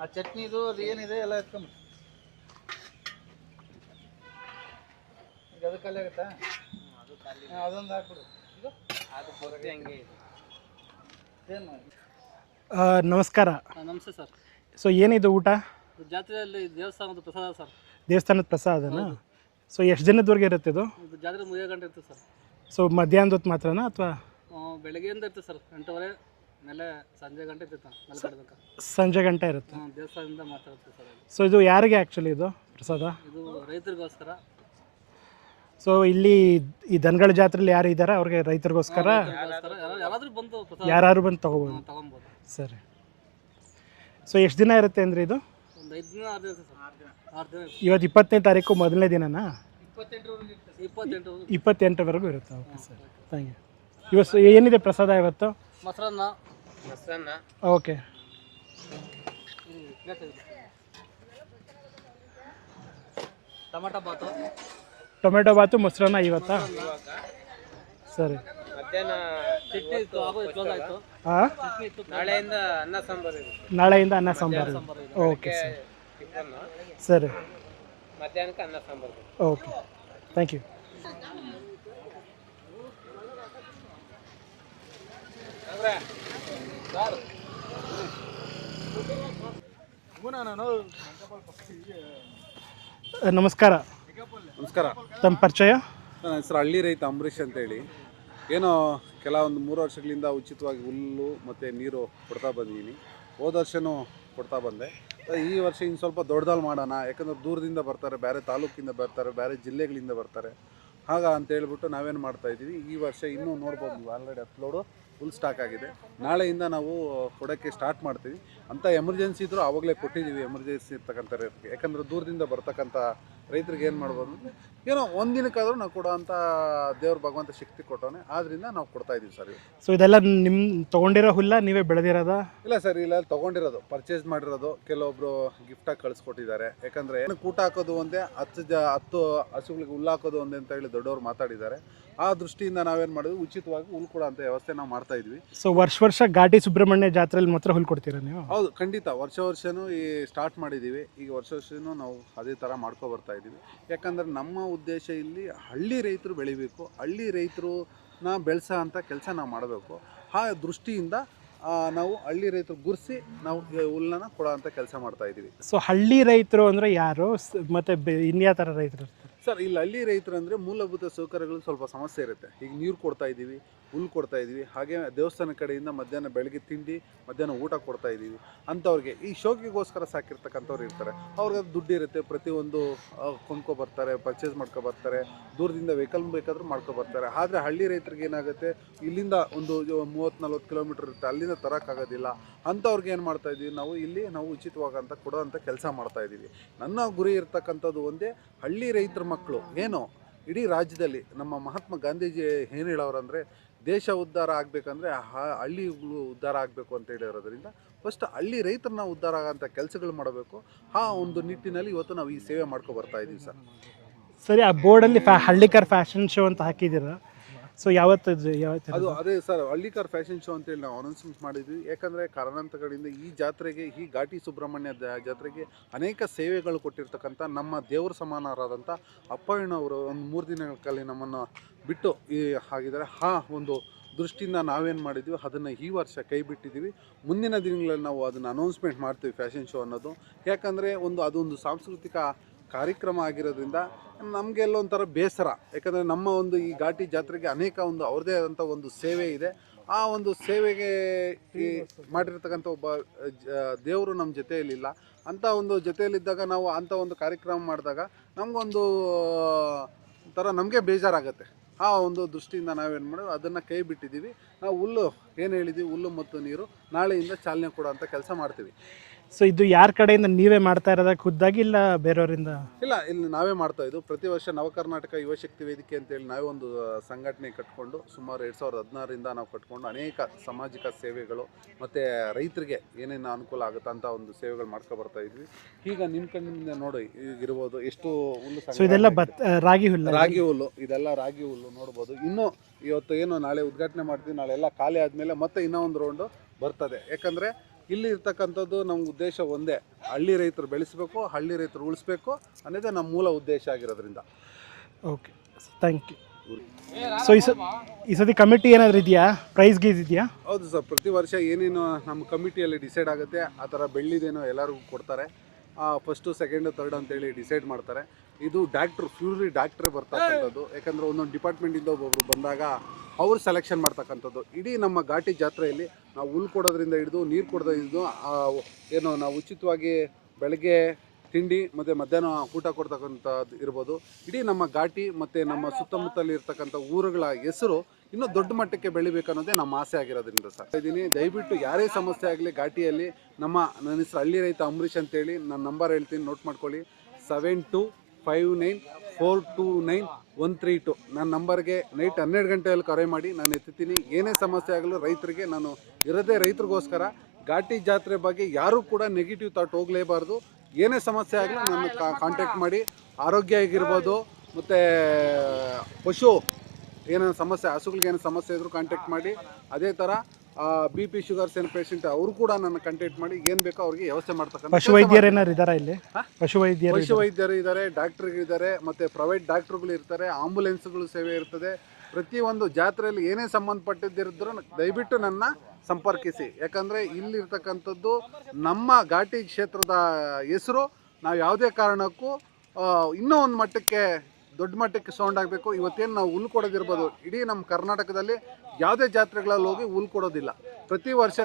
ಆ ಚಟ್ನಿದು ಅದು ಏನಿದೆ ಎಲ್ಲ ಎತ್ಕೊಂಡು. ಅದು ಖಾಲಿ ಆಗುತ್ತಾ? ಅದೊಂದು ಹಾಕ್ಬಿಡು. ನಮಸ್ಕಾರ. ನಮಸ್ತೆ ಸರ್ ಸೊ ಏನಿದು ಊಟ? ಜಾತ್ರೆಯಲ್ಲಿ ದೇವಸ್ಥಾನದ ಪ್ರಸಾದ ಸರ್. ದೇವಸ್ಥಾನದ ಪ್ರಸಾದನ? ಸೊ ಎಷ್ಟು ಜನದವರೆಗೆ ಇರುತ್ತೆ ಇದು? ಇದು ಜಾತ್ರೆ ಮುಗಿಯೋ ಗಂಟೆ ಇರ್ತದೆ ಸರ್. ಸೊ ಮಧ್ಯಾಹ್ನದ ಹೊತ್ತು ಮಾತ್ರನಾ ಅಥವಾ? ಆ, ಬೆಳಗ್ಗೆಯಿಂದ ಇರ್ತದೆ ಸರ್. ಎಂಟೂವರೆ ಮೇಲೆ ಸಂಜೆ ಗಂಟೆ ತನಕ ಸಂಜೆ ಗಂಟೆ ಇರುತ್ತೆ. ಹಾಂ ದೇವಸ್ಥಾನದಿಂದ ಇರ್ತದೆ ಸರ್. ಸೊ ಇದು ಯಾರಿಗೆ ಆ್ಯಕ್ಚುಲಿ ಇದು ಪ್ರಸಾದ? ಇದು ರೈತರಿಗೋಸ್ಕರ. ಸೊ ಇಲ್ಲಿ ಈ ದನಗಳ ಜಾತ್ರೆಯಲ್ಲಿ ಯಾರು ಇದ್ದಾರೆ ಅವ್ರಿಗೆ ರೈತರಿಗೋಸ್ಕರ ರೈತರಿಗೋಸ್ಕರ. ಯಾರು- ಯಾರಾದ್ರೂ ಬಂದು ಪ್ರಸಾದ ಯಾರು ಬಂದು ತೊಗೋಬೋದು. ತಗೊಬೋದು. ಸರಿ. ಸೊ ಎಷ್ಟು ದಿನ ಇರುತ್ತೆ ಅಂದರೆ ಇದು? ಒಂದು ಐದು ದಿನ ಆರು ದಿನ ಸರ್. ಆರು ದಿನ. ಇರ್ತದೆ. ಇವತ್ತು ಇಪ್ಪತ್ತನೇ ತಾರೀಕು ಮೊದಲನೇ ದಿನನಾ? ಇಪ್ಪತ್ತೆಂಟು ಇಪ್ಪತ್ತೆಂಟರವರೆಗೂ ಇರುತ್ತೆ. ಓಕೆ ಸರ್ ಥ್ಯಾಂಕ್ ಯು ಇವತ್ತು ಏನಿದೆ ಪ್ರಸಾದ ಇವತ್ತು? Okay tomato bath. Tomato bath ಮೊಸರನ್ನ ಇವತ್ತಾ? ಸರಿ. ಚಟ್ನಿ ಇತ್ತು ಆಗೋ ಕ್ಲೋಸ್ ಆಯಿತು. ಹಾಂ ಇತ್ತು ನಾಳೆಯಿಂದ ಅನ್ನ ಸಾಂಬಾರು ನಾಳೆಯಿಂದ ಅನ್ನ ಸಾಂಬಾರು ಓಕೆ ಸರ್. ಸರಿ. ಮಧ್ಯಾಹ್ನಕ್ಕೆ ಅನ್ನ ಸಾಂಬಾರು ಓಕೆ. ಥ್ಯಾಂಕ್ ಯು ನಮಸ್ಕಾರ. ನಮಸ್ಕಾರ. ತಮ್ಮ ಪರಿಚಯ? ನನ್ನ ಹೆಸರು ಹಳ್ಳಿ ರೈತ ಅಂಬರೀಷ್ ಅಂತೇಳಿ. ಏನೋ ಕೆಲವೊಂದು ಮೂರು ವರ್ಷಗಳಿಂದ ಉಚಿತವಾಗಿ ಹುಲ್ಲು ಮತ್ತು ನೀರು ಕೊಡ್ತಾ ಬಂದಿದ್ದೀನಿ. ಹೋದ ವರ್ಷವೂ ಕೊಡ್ತಾ ಬಂದೆ. ಈ ವರ್ಷ ಇನ್ನು ಸ್ವಲ್ಪ ದೊಡ್ಡದಲ್ಲಿ ಮಾಡೋಣ. ಯಾಕಂದ್ರೆ ದೂರದಿಂದ ಬರ್ತಾರೆ, ಬೇರೆ ತಾಲೂಕಿಂದ ಬರ್ತಾರೆ, ಬೇರೆ ಜಿಲ್ಲೆಗಳಿಂದ ಬರ್ತಾರೆ. ಹಾಗ ಅಂತ ಹೇಳ್ಬಿಟ್ಟು ನಾವೇನು ಮಾಡ್ತಾ ಇದ್ದೀವಿ? ಈ ವರ್ಷ ಇನ್ನೂ ನೋಡ್ಬೋದು ಆಲ್ರೆಡಿ ಅಪ್ಲೋಡು ಫುಲ್ ಸ್ಟಾಕ್ ಆಗಿದೆ. ನಾಳೆಯಿಂದ ನಾವು ಕೊಡೋಕ್ಕೆ ಸ್ಟಾರ್ಟ್ ಮಾಡ್ತೀವಿ. ಅಂಥ ಎಮರ್ಜೆನ್ಸಿ ಇದ್ದರೂ ಆವಾಗಲೇ ಕೊಟ್ಟಿದ್ದೀವಿ ಎಮರ್ಜೆನ್ಸಿ ಇರ್ತಕ್ಕಂಥ ರೈತರಿಗೆ. ಯಾಕಂದರೆ ದೂರದಿಂದ ಬರ್ತಕ್ಕಂಥ ರೈತರಿಗೆ ಏನು ಮಾಡ್ಬೋದು? ಅಂದರೆ ಏನೋ ಒಂದಿನಕ್ಕಾದರೂ ನಾವು ಕೊಡೋ ಅಂಥ ದೇವ್ರ ಭಗವಂತ ಶಕ್ತಿ ಕೊಟ್ಟವನೆ. ಆದ್ದರಿಂದ ನಾವು ಕೊಡ್ತಾ ಇದ್ದೀವಿ ಸರ್ ಸೊ ಇದೆಲ್ಲ ನಿಮ್ಮ ತೊಗೊಂಡಿರೋ ಹುಲ್ಲ ನೀವೇ ಬೆಳೆದಿರೋದ? ಇಲ್ಲ ಸರ್ ಇಲ್ಲ ತೊಗೊಂಡಿರೋದು. ಪರ್ಚೇಸ್ ಮಾಡಿರೋದು. ಕೆಲವೊಬ್ರು ಗಿಫ್ಟಾಗಿ ಕಳಿಸ್ಕೊಟ್ಟಿದ್ದಾರೆ. ಯಾಕಂದರೆ ಏನು ಕೂಟ ಹಾಕೋದು ಒಂದೇ ಹತ್ತು ಜ ಹತ್ತು ಹಸುಗಳಿಗೆ ಹುಲ್ಲು ಹಾಕೋದು ಒಂದೇ ಅಂತ ಹೇಳಿ ದೊಡ್ಡವರು ಮಾತಾಡಿದ್ದಾರೆ. ಆ ದೃಷ್ಟಿಯಿಂದ ನಾವೇನು ಮಾಡಿದ್ವಿ? ಉಚಿತವಾಗಿ ಹುಲ್ಲು ಕೊಡೋ ಅಂಥ ವ್ಯವಸ್ಥೆ ನಾವು ಮಾಡ್ತಾ ಇದ್ವಿ. ಸೊ ವರ್ಷ ವರ್ಷ ಘಾಟಿ ಸುಬ್ರಹ್ಮಣ್ಯ ಜಾತ್ರೆಯಲ್ಲಿ ಮಾತ್ರ ಹುಲ್ ಕೊಡ್ತೀರಾ ನೀವು? ಹೌದು ಖಂಡಿತ. ವರ್ಷ ವರ್ಷನೂ ಈ ಸ್ಟಾರ್ಟ್ ಮಾಡಿದ್ದೀವಿ ಈಗ ವರ್ಷ ವರ್ಷನೂ ನಾವು ಅದೇ ಥರ ಮಾಡ್ಕೊ ಬರ್ತಾ ಇದ್ದೀವಿ ಯಾಕಂದ್ರೆ ನಮ್ಮ ಉದ್ದೇಶ ಇಲ್ಲಿ ಹಳ್ಳಿ ರೈತರು ಬೆಳಿಬೇಕು. ಹಳ್ಳಿ ರೈತರನ್ನ ಬೆಳೆಸೋ ಅಂಥ ಕೆಲಸ ನಾವು ಮಾಡಬೇಕು. ಆ ದೃಷ್ಟಿಯಿಂದ ನಾವು ಹಳ್ಳಿ ರೈತರು ಗುರ್ಸಿ ನಾವು ಹುಲ್ಲನ್ನು ಕೊಡೋ ಅಂತ ಕೆಲಸ ಮಾಡ್ತಾ ಇದ್ದೀವಿ ಸೊ ಹಳ್ಳಿ ರೈತರು ಅಂದರೆ ಯಾರು? ಸ್- ಮತ್ತೆ ಬೆ- ಇನ್ಯಾ ಥರ ರೈತರು ಇರ್ತಾರೆ? ಸರ್ ಇಲ್ಲಿ ಹಳ್ಳಿ ರೈತರು ಅಂದರೆ ಮೂಲಭೂತ ಸೌಕರ್ಯಗಳು ಸ್ವಲ್ಪ ಸಮಸ್ಯೆ ಇರುತ್ತೆ. ಈಗ ನೀರು ಕೊಡ್ತಾ ಇದ್ದೀವಿ ಹುಲ್ಲು ಕೊಡ್ತಾ ಇದ್ದೀವಿ ಹಾಗೆ ದೇವಸ್ಥಾನ ಕಡೆಯಿಂದ ಮಧ್ಯಾಹ್ನ ಬೆಳಗ್ಗೆ ತಿಂಡಿ ಮಧ್ಯಾಹ್ನ ಊಟ ಕೊಡ್ತಾ ಇದ್ದೀವಿ ಅಂಥವ್ರಿಗೆ ಈ ಶೋಕಿಗೋಸ್ಕರ ಸಾಕಿರ್ತಕ್ಕಂಥವ್ರು ಇರ್ತಾರೆ. ಅವ್ರಿಗೆ ಅದು ದುಡ್ಡು ಇರುತ್ತೆ ಪ್ರತಿಯೊಂದು ಆ, ಕೊಂಡ್ಕೊ ಬರ್ತಾರೆ ಪರ್ಚೇಸ್ ಮಾಡ್ಕೊ ಬರ್ತಾರೆ ದೂರದಿಂದ ವೆಹಿಕಲ್ ಬೇಕಾದರೂ ಮಾಡ್ಕೊ ಬರ್ತಾರೆ. ಆದರೆ ಹಳ್ಳಿ ರೈತರಿಗೆ ಏನಾಗುತ್ತೆ ಇಲ್ಲಿಂದ ಒಂದು ಮೂವತ್ತು ನಲ್ವತ್ತು ಕಿಲೋಮೀಟರ್ ಇರುತ್ತೆ ಅಲ್ಲಿಂದ ತರೋಕ್ಕಾಗೋದಿಲ್ಲ ಅಂಥವ್ರಿಗೆ ಏನು ಮಾಡ್ತಾ ಇದ್ದೀವಿ ನಾವು ಇಲ್ಲಿ ನಾವು ಉಚಿತವಾಗಂತ ಕೊಡೋ ಅಂಥ ಕೆಲಸ ಮಾಡ್ತಾ ಇದ್ದೀವಿ ನನ್ನ ಗುರಿ ಇರ್ತಕ್ಕಂಥದ್ದು ಒಂದೇ ಹಳ್ಳಿ ರೈತರ ಮಕ್ಕಳು, ಏನು, ಇಡೀ ರಾಜ್ಯದಲ್ಲಿ ನಮ್ಮ ಮಹಾತ್ಮ ಗಾಂಧೀಜಿ ಏನು ಹೇಳೋರಂದರೆ, ದೇಶ ಉದ್ಧಾರ ಆಗಬೇಕಂದ್ರೆ ಹಳ್ಳಿಗಳು ಉದ್ಧಾರ ಆಗಬೇಕು ಅಂತ ಹೇಳಿರೋದ್ರಿಂದ ಫಸ್ಟ್ ಹಳ್ಳಿ ರೈತರನ್ನ ಉದ್ಧಾರ ಆಗೋಂಥ ಕೆಲಸಗಳು ಮಾಡಬೇಕು. ಆ ಒಂದು ನಿಟ್ಟಿನಲ್ಲಿ ಇವತ್ತು ನಾವು ಈ ಸೇವೆ ಮಾಡ್ಕೊ ಬರ್ತಾ ಇದ್ದೀವಿ ಸರ್. ಸರಿ, ಆ ಬೋರ್ಡಲ್ಲಿ ಫ್ಯಾ ಹಳ್ಳಿಕರ್ ಫ್ಯಾಷನ್ ಶೋ ಅಂತ ಹಾಕಿದ್ದೀರಾ? ಸೊ ಯಾವತ್ತು ಯಾವತ್ತು ಅದು ಅದೇ ಸರ್, ಹಳ್ಳಿಕಾರ್ ಫ್ಯಾಷನ್ ಶೋ ಅಂತೇಳಿ ನಾವು ಅನೌನ್ಸ್ಮೆಂಟ್ ಮಾಡಿದ್ವಿ. ಯಾಕಂದ್ರೆ ಕಾರಣಾಂತರಗಳಿಂದ ಈ ಜಾತ್ರೆಗೆ, ಈ ಘಾಟಿ ಸುಬ್ರಹ್ಮಣ್ಯ ಜಾತ್ರೆಗೆ ಅನೇಕ ಸೇವೆಗಳು ಕೊಟ್ಟಿರ್ತಕ್ಕಂಥ ನಮ್ಮ ದೇವರ ಸಮಾನರಾದಂಥ ಅಪ್ಪಯ್ಯನವರು ಒಂದು ಮೂರು ದಿನಗಳ ಕಾಲ ನಮ್ಮನ್ನು ಬಿಟ್ಟು ಈ ಆಗಿದ್ದಾರೆ ಆ ಒಂದು ದೃಷ್ಟಿಯಿಂದ ನಾವೇನು ಮಾಡಿದ್ವಿ, ಅದನ್ನು ಈ ವರ್ಷ ಕೈ ಬಿಟ್ಟಿದ್ದೀವಿ. ಮುಂದಿನ ದಿನಗಳಲ್ಲಿ ನಾವು ಅದನ್ನು ಅನೌನ್ಸ್ಮೆಂಟ್ ಮಾಡ್ತೀವಿ ಫ್ಯಾಷನ್ ಶೋ ಅನ್ನೋದು. ಯಾಕಂದರೆ ಒಂದು, ಅದೊಂದು ಸಾಂಸ್ಕೃತಿಕ ಕಾರ್ಯಕ್ರಮ ಆಗಿರೋದ್ರಿಂದ ನಮಗೆಲ್ಲ ಒಂಥರ ಬೇಸರ. ಯಾಕಂದರೆ ನಮ್ಮ ಒಂದು ಈ ಘಾಟಿ ಜಾತ್ರೆಗೆ ಅನೇಕ ಒಂದು ಅವ್ರದೇ ಆದಂಥ ಒಂದು ಸೇವೆ ಇದೆ. ಆ ಒಂದು ಸೇವೆಗೆ ಮಾಡಿರ್ತಕ್ಕಂಥ ಒಬ್ಬ ದೇವರು ನಮ್ಮ ಜೊತೆಯಲ್ಲಿಲ್ಲ. ಅಂಥ ಒಂದು ಜೊತೆಯಲ್ಲಿದ್ದಾಗ ನಾವು ಅಂಥ ಒಂದು ಕಾರ್ಯಕ್ರಮ ಮಾಡಿದಾಗ ನಮಗೊಂದು ಥರ ನಮಗೆ ಬೇಜಾರಾಗುತ್ತೆ. ಆ ಒಂದು ದೃಷ್ಟಿಯಿಂದ ನಾವೇನು ಮಾಡೋದು, ಅದನ್ನು ಕೈ ಬಿಟ್ಟಿದ್ದೀವಿ. ನಾವು ಹುಲ್ಲು, ಏನು ಹೇಳಿದ್ದೀವಿ ಹುಲ್ಲು ಮತ್ತು ನೀರು ನಾಳೆಯಿಂದ ಚಾಲನೆ ಕೊಡೋಂಥ ಕೆಲಸ ಮಾಡ್ತೀವಿ. ಸೊ ಇದು ಯಾರ ಕಡೆಯಿಂದ ನೀವೇ ಮಾಡ್ತಾ ಇರೋದ? ಖುದ್ದಾಗಿ ಇಲ್ಲ ಬೇರೆಯವರಿಂದ? ಇಲ್ಲ ಇಲ್ಲಿ ನಾವೇ ಮಾಡ್ತಾ ಇದ್ದು ಪ್ರತಿ ವರ್ಷ ನವಕರ್ನಾಟಕ ಯುವಶಕ್ತಿ ವೇದಿಕೆ ಅಂತೇಳಿ ನಾವೇ ಒಂದು ಸಂಘಟನೆ ಕಟ್ಕೊಂಡು ಸುಮಾರು ಎರಡು ಸಾವಿರದ ಹದಿನಾರರಿಂದ ನಾವು ಕಟ್ಕೊಂಡು ಅನೇಕ ಸಾಮಾಜಿಕ ಸೇವೆಗಳು ಮತ್ತು ರೈತರಿಗೆ ಏನೇನು ಅನುಕೂಲ ಆಗುತ್ತೆ ಅಂತ ಒಂದು ಸೇವೆಗಳು ಮಾಡ್ಕೊ ಬರ್ತಾ ಇದ್ವಿ. ಈಗ ನಿಮ್ಮ ಕಣ್ಣಿಂದ ನೋಡಿ ಈಗಿರ್ಬೋದು ಎಷ್ಟು ಹುಲ್ಲು ಸೊ ಇದೆಲ್ಲ. ರಾಗಿ ಹುಲ್ಲು. ರಾಗಿ ಹುಲ್ಲು ಇದೆಲ್ಲ ರಾಗಿ ಹುಲ್ಲು ನೋಡ್ಬೋದು. ಇನ್ನೂ ಇವತ್ತು ಏನು ನಾಳೆ ಉದ್ಘಾಟನೆ ಮಾಡ್ತೀವಿ ನಾಳೆ ಎಲ್ಲ ಖಾಲಿ ಆದಮೇಲೆ ಮತ್ತೆ ಇನ್ನೂ ಒಂದು ರೌಂಡು ಬರ್ತದೆ. ಯಾಕಂದರೆ ಇಲ್ಲಿ ಇರ್ತಕ್ಕಂಥದ್ದು ನಮ್ಮ ಉದ್ದೇಶ ಒಂದೇ. ಹಳ್ಳಿ ರೈತರು ಬೆಳೆಸಬೇಕು ಹಳ್ಳಿ ರೈತರು ಉಳಿಸ್ಬೇಕು ಅನ್ನೋದೇ ನಮ್ಮ ಮೂಲ ಉದ್ದೇಶ ಆಗಿರೋದ್ರಿಂದ. ಓಕೆ ಥ್ಯಾಂಕ್ ಯು ಸೊ ಈ ಸ ಈ ಸತಿ ಕಮಿಟಿ ಏನಾದರೂ ಇದೆಯಾ? ಪ್ರೈಸ್ ಗೀಸ್ ಇದೆಯಾ? ಹೌದು ಸರ್ ಪ್ರತಿ ವರ್ಷ ಏನೇನು ನಮ್ಮ ಕಮಿಟಿಯಲ್ಲಿ ಡಿಸೈಡ್ ಆಗುತ್ತೆ ಆ ಥರ ಬೆಳ್ಳಿದೇನೋ ಎಲ್ಲರಿಗೂ ಕೊಡ್ತಾರೆ. ಫಸ್ಟು ಥರ್ಡ್ ಅಂತ ಅಂತೇಳಿ ಡಿಸೈಡ್ ಮಾಡ್ತಾರೆ. ಇದು ಡಾಕ್ಟ್ರು ಪ್ಯೂರ್ಲಿ ಡಾಕ್ಟ್ರೇ ಬರ್ತಕ್ಕಂಥದ್ದು. ಯಾಕಂದರೆ ಒಂದೊಂದು ಡಿಪಾರ್ಟ್ಮೆಂಟಿಂದ ಒಬ್ಬೊಬ್ರು ಬಂದಾಗ ಅವ್ರು ಸೆಲೆಕ್ಷನ್ ಮಾಡ್ತಕ್ಕಂಥದ್ದು. ಇಡೀ ನಮ್ಮ ಘಾಟಿ ಜಾತ್ರೆಯಲ್ಲಿ ನಾವು ಹುಲ್ ಕೊಡೋದ್ರಿಂದ ಹಿಡಿದು, ನೀರು ಕೊಡೋದ್ರಿಂದ ಏನು ನಾವು ಉಚಿತವಾಗಿ ಬೆಳಗ್ಗೆ ತಿಂಡಿ ಮತ್ತು ಮಧ್ಯಾಹ್ನ ಊಟ ಕೊಡ್ತಕ್ಕಂಥದ್ದು ಇರ್ಬೋದು. ಇಡೀ ನಮ್ಮ ಘಾಟಿ ಮತ್ತು ನಮ್ಮ ಸುತ್ತಮುತ್ತಲಿರ್ತಕ್ಕಂಥ ಊರುಗಳ ಹೆಸರು ಇನ್ನೂ ದೊಡ್ಡ ಮಟ್ಟಕ್ಕೆ ಬೆಳಿಬೇಕು ಅನ್ನೋದೇ ನಮ್ಮ ಆಸೆ ಆಗಿರೋದ್ರಿಂದ ಸರ್. ಇದ್ದೀನಿ, ದಯವಿಟ್ಟು ಯಾರೇ ಸಮಸ್ಯೆ ಆಗಲಿ, ಘಾಟಿಯಲ್ಲಿ ನಮ್ಮ ನನ್ನ ಹೆಸರು ಹಳ್ಳಿ ರೈತ ಅಂಬರೀಷ್ ಅಂತೇಳಿ ನನ್ನ ನಂಬರ್ ಹೇಳ್ತೀನಿ ನೋಟ್ ಮಾಡ್ಕೊಳ್ಳಿ. Seven two five nine four two nine one three two ನನ್ನ ನಂಬರ್ಗೆ ನೈಟ್ ಹನ್ನೆರಡು ಗಂಟೆಯಲ್ಲಿ ಕರೆ ಮಾಡಿ, ನಾನು ಎತ್ತುತ್ತೀನಿ ಏನೇ ಸಮಸ್ಯೆ ಆಗಲೂ ರೈತರಿಗೆ ನಾನು ಇರೋದೇ ರೈತರಿಗೋಸ್ಕರ. ಘಾಟಿ ಜಾತ್ರೆ ಬಗ್ಗೆ ಯಾರೂ ಕೂಡ ನೆಗೆಟಿವ್ ಥಾಟ್ ಹೋಗಲೇಬಾರ್ದು. ಏನೇ ಸಮಸ್ಯೆ ಆಗಲಿ ನನ್ನ ಕಾಂಟ್ಯಾಕ್ಟ್ ಮಾಡಿ. ಆರೋಗ್ಯ ಆಗಿರ್ಬೋದು ಮತ್ತು ಪಶು ಏನೇನು ಸಮಸ್ಯೆ ಹಸುಗಳಿಗೆ ಏನು ಸಮಸ್ಯೆ ಇದ್ದರೂ ಕಾಂಟ್ಯಾಕ್ಟ್ ಮಾಡಿ ಅದೇ ಥರ ಬಿ ಪಿ ಶುಗರ್ಸ್ ಏನು ಪೇಷಂಟ್ ಅವರು ಕೂಡ ನನ್ನ ಕಾಂಟ್ಯಾಕ್ಟ್ ಮಾಡಿ ಏನು ಬೇಕೋ ಅವ್ರಿಗೆ ವ್ಯವಸ್ಥೆ ಮಾಡ್ತಕ್ಕಂಥ ಪಶು ಇದ್ದಾರೆ ವೈದ್ಯರು ಏನಾರು ಇದ್ದಾರಾ ಇಲ್ಲಿ? ಪಶು ವೈದ್ಯರು ಪಶು ವೈದ್ಯರು ಇದ್ದಾರೆ ಡಾಕ್ಟರ್ಗಳಿದ್ದಾರೆ ಮತ್ತು ಪ್ರೈವೇಟ್ ಡಾಕ್ಟ್ರುಗಳು ಇರ್ತಾರೆ ಆಂಬುಲೆನ್ಸ್ಗಳು ಸೇವೆ ಇರ್ತದೆ. ಪ್ರತಿಯೊಂದು ಜಾತ್ರೆಯಲ್ಲಿ ಏನೇ ಸಂಬಂಧಪಟ್ಟಿದ್ದಿರಿದ್ರೂ ದಯವಿಟ್ಟು ನನ್ನ ಸಂಪರ್ಕಿಸಿ. ಯಾಕಂದರೆ ಇಲ್ಲಿರ್ತಕ್ಕಂಥದ್ದು ನಮ್ಮ ಘಾಟಿ ಕ್ಷೇತ್ರದ ಹೆಸರು ನಾವು ಯಾವುದೇ ಕಾರಣಕ್ಕೂ ಇನ್ನೂ ಒಂದು ಮಟ್ಟಕ್ಕೆ ದೊಡ್ಡ ಮಟ್ಟಕ್ಕೆ ಸೌಂಡ್ ಆಗಬೇಕು. ಇವತ್ತೇನು ನಾವು ಹುಲ್ ಕೊಡೋದಿರ್ಬೋದು ಇಡೀ ನಮ್ಮ ಕರ್ನಾಟಕದಲ್ಲಿ ಯಾವುದೇ ಜಾತ್ರೆಗಳಲ್ಲಿ ಹೋಗಿ ಹುಲ್ ಕೊಡೋದಿಲ್ಲ. ಪ್ರತಿ ವರ್ಷ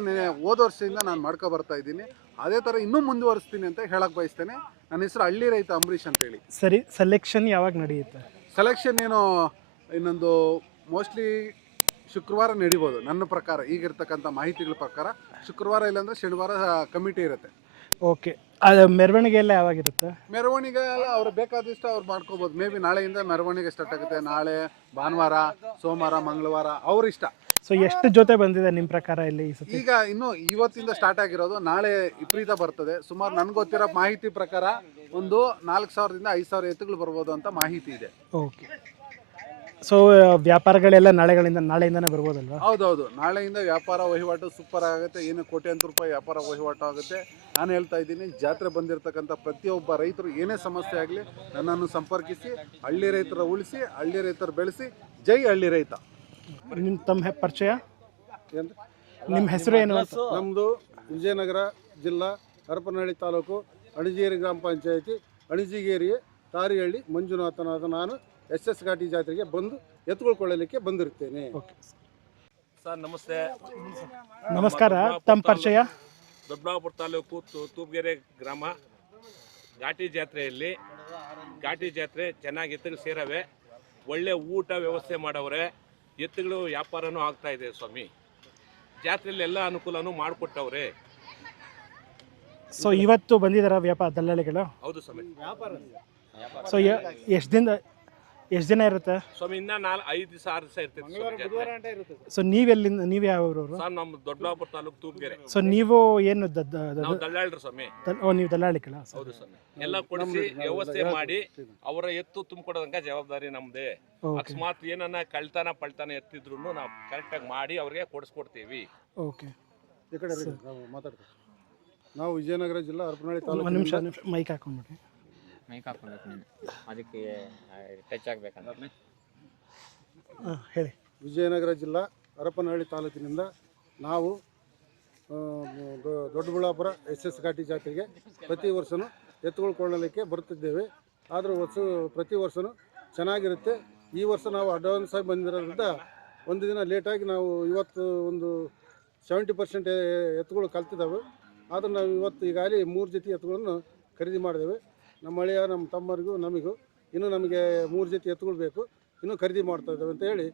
ಹೋದ ವರ್ಷದಿಂದ ನಾನು ಮಾಡ್ಕೊ ಬರ್ತಾ ಇದ್ದೀನಿ. ಅದೇ ಥರ ಇನ್ನೂ ಮುಂದುವರಿಸ್ತೀನಿ ಅಂತ ಹೇಳಕ್ಕೆ ಬಯಸ್ತೇನೆ. ನನ್ನ ಹೆಸರು ಹಳ್ಳಿ ರೈತ ಅಂಬರೀಷ್ ಅಂತೇಳಿ. ಸರಿ ಸೆಲೆಕ್ಷನ್ ಯಾವಾಗ ನಡೆಯುತ್ತೆ? ಸೆಲೆಕ್ಷನ್ ಏನು ಇನ್ನೊಂದು ಮೋಸ್ಟ್ಲಿ ಶುಕ್ರವಾರ ನಡಿಬೋದು. ನನ್ನ ಪ್ರಕಾರ ಈಗಿರ್ತಕ್ಕಂಥ ಮಾಹಿತಿಗಳ ಪ್ರಕಾರ ಶುಕ್ರವಾರ ಇಲ್ಲಾಂದ್ರೆ ಶನಿವಾರ ಕಮಿಟಿ ಇರುತ್ತೆ. ಓಕೆ ಅದು ಮೆರವಣಿಗೆ ಎಲ್ಲ ಯಾವಾಗಿರುತ್ತೆ? ಮೆರವಣಿಗೆ ಎಲ್ಲ ಅವ್ರು ಬೇಕಾದಷ್ಟು ಅವ್ರು ಮಾಡ್ಕೋಬೋದು. ಮೇ ಬಿ ನಾಳೆಯಿಂದ ಮೆರವಣಿಗೆ ಸ್ಟಾರ್ಟ್ ಆಗುತ್ತೆ. ನಾಳೆ ಭಾನುವಾರ ಸೋಮವಾರ ಮಂಗಳವಾರ ಅವ್ರ ಇಷ್ಟ ಸೊ ಎಷ್ಟು ಜೊತೆ ಬಂದಿದೆ ನಿಮ್ಮ ಪ್ರಕಾರ ಇಲ್ಲಿ ಈ ಸತಿ? ಈಗ ಇನ್ನು ಇವತ್ತಿಂದ ಸ್ಟಾರ್ಟ್ ಆಗಿರೋದು ನಾಳೆ ವಿಪರೀತ ಬರ್ತದೆ. ಸುಮಾರು ನನ್ಗೆ ಗೊತ್ತಿರೋ ಮಾಹಿತಿ ಪ್ರಕಾರ ಒಂದು ನಾಲ್ಕು ಸಾವಿರದಿಂದ ಐದು ಸಾವಿರ ಎತ್ತುಗಳು ಬರ್ಬೋದು ಅಂತ ಮಾಹಿತಿ ಇದೆ. ಓಕೆ ಸೊ ವ್ಯಾಪಾರಗಳೆಲ್ಲ ನಾಳೆಗಳಿಂದ ನಾಳೆಯಿಂದನೇ ಬರ್ಬೋದಲ್ವಾ? ಹೌದೌದು. ನಾಳೆಯಿಂದ ವ್ಯಾಪಾರ ವಹಿವಾಟು ಸೂಪರ್ ಆಗುತ್ತೆ. ಏನು ಕೋಟ್ಯಾಂತರ ರೂಪಾಯಿ ವ್ಯಾಪಾರ ವಹಿವಾಟು ಆಗುತ್ತೆ. ನಾನು ಹೇಳ್ತಾ ಇದ್ದೀನಿ ಜಾತ್ರೆ ಬಂದಿರತಕ್ಕಂಥ ಪ್ರತಿಯೊಬ್ಬ ರೈತರು ಏನೇ ಸಮಸ್ಯೆ ಆಗಲಿ ನನ್ನನ್ನು ಸಂಪರ್ಕಿಸಿ ಹಳ್ಳಿ ರೈತರ ಉಳಿಸಿ ಹಳ್ಳಿ ರೈತರು ಬೆಳೆಸಿ. ಜೈ ಹಳ್ಳಿ ರೈತ. ನಿಮ್ಮ ತಮ್ಮ ಹೆ- ಪರಿಚಯ? ಏನು ನಿಮ್ಮ ಹೆಸರು ಏನು ನಮ್ಮದು ವಿಜಯನಗರ ಜಿಲ್ಲಾ ಹರಪನಹಳ್ಳಿ ತಾಲೂಕು ಅಣಜಿಗೇರಿ ಗ್ರಾಮ ಪಂಚಾಯತಿ ಅಣಜಿಗೇರಿ ತಾರಿಹಳ್ಳಿ ಮಂಜುನಾಥನಾದ ನಾನು. ಎಸ್ ಎಸ್ ಘಾಟಿ ಜಾತ್ರೆಗೆ ಬಂದು ಎತ್ಕೊಳ್ಕೊಳ್ಳಲಿಕ್ಕೆ ಬಂದಿರುತ್ತೇನೆ. ಓಕೆ. ಸರ್ ನಮಸ್ತೆ. ನಮಸ್ಕಾರ ತಮ್ಮ ಪರಿಚಯ? ದೊಡ್ಡಬಳ್ಳಾಪುರ ತಾಲೂಕು ತೂಪಗೆರೆ ಗ್ರಾಮ. ಘಾಟಿ ಜಾತ್ರೆಯಲ್ಲಿ ಘಾಟಿ ಜಾತ್ರೆ ಚೆನ್ನಾಗಿ ಎತ್ತುಗಳು ಸೇರವೆ. ಒಳ್ಳೆ ಊಟ ವ್ಯವಸ್ಥೆ ಮಾಡವ್ರೆ. ಎತ್ತುಗಳು ವ್ಯಾಪಾರನೂ ಆಗ್ತಾ ಇದೆ ಸ್ವಾಮಿ. ಜಾತ್ರೆಯಲ್ಲಿ ಎಲ್ಲ ಅನುಕೂಲನೂ ಮಾಡಿಕೊಟ್ಟವ್ರೆ. ಸೊ ಇವತ್ತು ಬಂದಿದ್ದಾರ ವ್ಯಾಪಾರ ದಲ್ಲಾಳಿಗಳು? ಹೌದು ಸ್ವಾಮಿ. ಸೊ ಎಷ್ಟು ದಿನ ಎಷ್ಟು ದಿನ ಇರುತ್ತೆ? ಸ್ವಾಮಿ ಇನ್ನ ನಾಲ್ ಐದು ದಿವಸ ಆರು ದಿವಸ ಇರ್ತೈತೆ ಸ್ವಾಮಿ ಜಾತ್ರೆ. ಸೊ ನೀವೆಲ್ಲಿಂದ ನೀವು ಯಾವ ಊರು ಸರ್ ನಮ್ಮ ದೊಡ್ಡಬಳ್ಳಾಪುರ ತಾಲೂಕು ತೂಪ್ಗೆರೆ ಸೊ ನೀವು ಏನು ದ- ದ- ದ- ನಾವು ದಲ್ಲಾಳ್ರಿ ಸ್ವಾಮಿ. ದಲ್- ಓ ನೀವು ದಲ್ಲಾಳಿಗಳ ಹೌದು ಸ್ವಾಮಿ. ಎಲ್ಲ ಕೊಡಿಸಿ ವ್ಯವಸ್ಥೆ ಮಾಡಿ ಅವರ ಎತ್ತು ತುಂಬಿಕೊಡೋದಂಗ ಜವಾಬ್ದಾರಿ ನಮ್ದೇ. ಓಕೆ ಅಕಸ್ಮಾತ್ ಏನನ್ನ ಕಳ್ತನ ಪಳ್ತಾನ ಎತ್ತಿದ್ರು ನಾವು ಕರೆಕ್ಟಾಗಿ ಮಾಡಿ ಅವ್ರಿಗೆ ಕೊಡಿಸ್ಕೊಡ್ತೀವಿ. ಓಕೆ ಈ ಕಡೆ ನಾವು ಮಾತಾಡ್ತೀವಿ. ನಾವು ವಿಜಯನಗರ ಜಿಲ್ಲಾ ಹರಪನಹಳ್ಳಿ ಒಂದು ನಿಮಿಷ ತಾಲೂಕು ನಿಮಿಷ ಮೈಕ್ ಹಾಕೊಂಡ್ಬಿಡಿ. ಮೈಕ್ ಹಾಕೊಬೇಕು ನೀನು ಅದಕ್ಕೆ ಟಚ್ ಆಗ್ಬೇಕಂತ ಹಾಂ ಹೇಳಿ. ವಿಜಯನಗರ ಜಿಲ್ಲಾ ಹರಪನಹಳ್ಳಿ ತಾಲೂಕಿನಿಂದ ನಾವು ಆ, ದೊ- ದೊಡ್ಡಬಳ್ಳಾಪುರ ಎಸ್ ಎಸ್ ಘಾಟಿ ಜಾತ್ರೆಗೆ ಪ್ರತಿ ವರ್ಷನೂ ಎತ್ತುಗಳು ಕೊಳ್ಳಲಿಕ್ಕೆ ಬರುತ್ತಿದ್ದೇವೆ. ಆದರೂ ವರ್ಷ ಪ್ರತಿ ವರ್ಷನೂ ಚೆನ್ನಾಗಿರುತ್ತೆ. ಈ ವರ್ಷ ನಾವು ಅಡ್ವಾನ್ಸ್ ಆಗಿ ಬಂದಿರೋದ್ರಿಂದ ಒಂದು ದಿನ ಲೇಟಾಗಿ ನಾವು ಇವತ್ತು ಒಂದು ಸೆವೆಂಟಿ ಪರ್ಸೆಂಟ್ ಎತ್ತುಗಳು ಕಲ್ತಿದ್ದಾವೆ. ಆದರೂ ನಾವು ಇವತ್ತು ಈಗಾಗಲೇ ಮೂರು ಜೊತೆ ಎತ್ತುಗಳನ್ನು ಖರೀದಿ ಮಾಡಿದ್ದೇವೆ. ನಮ್ಮ ಹಳೆಯ ನಮ್ಮ ತಮ್ಮರಿಗೂ, ನಮಗೂ ಇನ್ನೂ ನಮಗೆ ಮೂರು ಜೊತೆ ಎತ್ತುಗಳು ಬೇಕು ಇನ್ನೂ ಖರೀದಿ ಮಾಡ್ತಾ ಇದ್ದೇವೆ ಅಂತ ಹೇಳಿ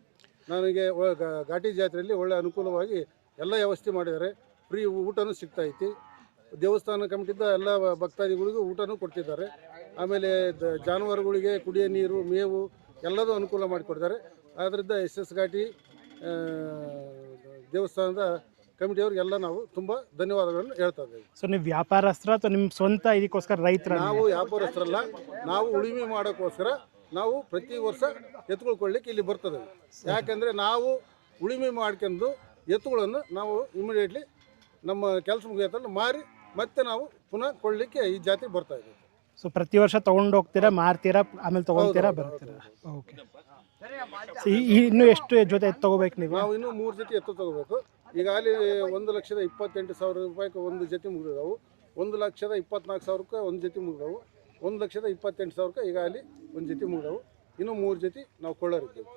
ನನಗೆ ಘಾಟಿ ಜಾತ್ರೆಯಲ್ಲಿ ಒಳ್ಳೆ ಅನುಕೂಲವಾಗಿ ಎಲ್ಲ ವ್ಯವಸ್ಥೆ ಮಾಡಿದ್ದಾರೆ. ಫ್ರೀ ಊಟನೂ ಐತಿ. ದೇವಸ್ಥಾನ ಕಮಿಟಿಯಿಂದ ಎಲ್ಲ ಭಕ್ತಾದಿಗಳಿಗೂ ಊಟನೂ ಕೊಡ್ತಿದ್ದಾರೆ. ಆಮೇಲೆ ಜಾನುವಾರುಗಳಿಗೆ ಕುಡಿಯೋ ನೀರು, ಮೇವು ಎಲ್ಲದೂ ಅನುಕೂಲ ಮಾಡಿಕೊಡ್ತಾರೆ. ಆದ್ದರಿಂದ ಎಸ್ ಎಸ್ ಘಾಟಿ ದೇವಸ್ಥಾನದ ಕಮಿಟಿಯವ್ರಿಗೆಲ್ಲ ನಾವು ತುಂಬ ಧನ್ಯವಾದಗಳನ್ನು ಹೇಳ್ತಾ ಇದ್ದೇವೆ. ಸೊ ನೀವು ವ್ಯಾಪಾರಸ್ತ್ರ ಅಥವಾ ನಿಮ್ಮ ಸ್ವಂತ ಇದಕ್ಕೋಸ್ಕರ ರೈತರ ನಾವು ವ್ಯಾಪಾರಸ್ಥರಲ್ಲ ನಾವು ಉಳುಮೆ ಮಾಡೋಕ್ಕೋಸ್ಕರ ನಾವು ಪ್ರತಿ ವರ್ಷ ಎತ್ತುಗಳು ಕೊಳ್ಳಿಕ್ಕೆ ಇಲ್ಲಿ ಬರ್ತದೆ. ಯಾಕಂದರೆ ನಾವು ಉಳುಮೆ ಮಾಡ್ಕೊಂಡು ಎತ್ತುಗಳನ್ನು ನಾವು ಇಮಿಡಿಯೇಟ್ಲಿ ನಮ್ಮ ಕೆಲಸ ಮುಗಿಯತ್ತಲ್ಲ ಮಾರಿ ಮತ್ತೆ ನಾವು ಪುನಃ ಕೊಡ್ಲಿಕ್ಕೆ ಈ ಜಾತಿ ಬರ್ತಾ ಇದ್ದೀವಿ ಸೊ ಪ್ರತಿ ವರ್ಷ ತಗೊಂಡೋಗ್ತೀರಾ ಮಾರ್ತೀರಾ ಆಮೇಲೆ ತಗೊಳ್ತೀರಾ ಬರ್ತೀರಾ? ಓಕೆ ಸೊ ಇನ್ನೂ ಎಷ್ಟು ಜೊತೆ ತಗೋಬೇಕು ನೀವು? ನಾವು ಇನ್ನೂ ಮೂರು ಜೊತೆ ಎತ್ತು ತಗೋಬೇಕು. ಈಗಾಗಲೇ ಒಂದು ಲಕ್ಷದ ಇಪ್ಪತ್ತೆಂಟು ಸಾವಿರ ರೂಪಾಯಿಗೆ ಒಂದು ಜೊತೆ ಮುಗಿದವು. ಒಂದು ಲಕ್ಷದ ಇಪ್ಪತ್ನಾಲ್ಕು ಸಾವಿರಕ್ಕೆ ಒಂದು ಜೊತೆ ಮುಗಿದವು. ಒಂದು ಲಕ್ಷದ ಇಪ್ಪತ್ತೆಂಟು ಸಾವಿರಕ್ಕೆ ಈಗಾಗಲೇ ಒಂದು ಜೊತೆ ಮುಗಿದವು. ಇನ್ನೂ ಮೂರು ಜೊತೆ ನಾವು ಕೊಳ್ಳೋರಿದ್ದೀವಿ.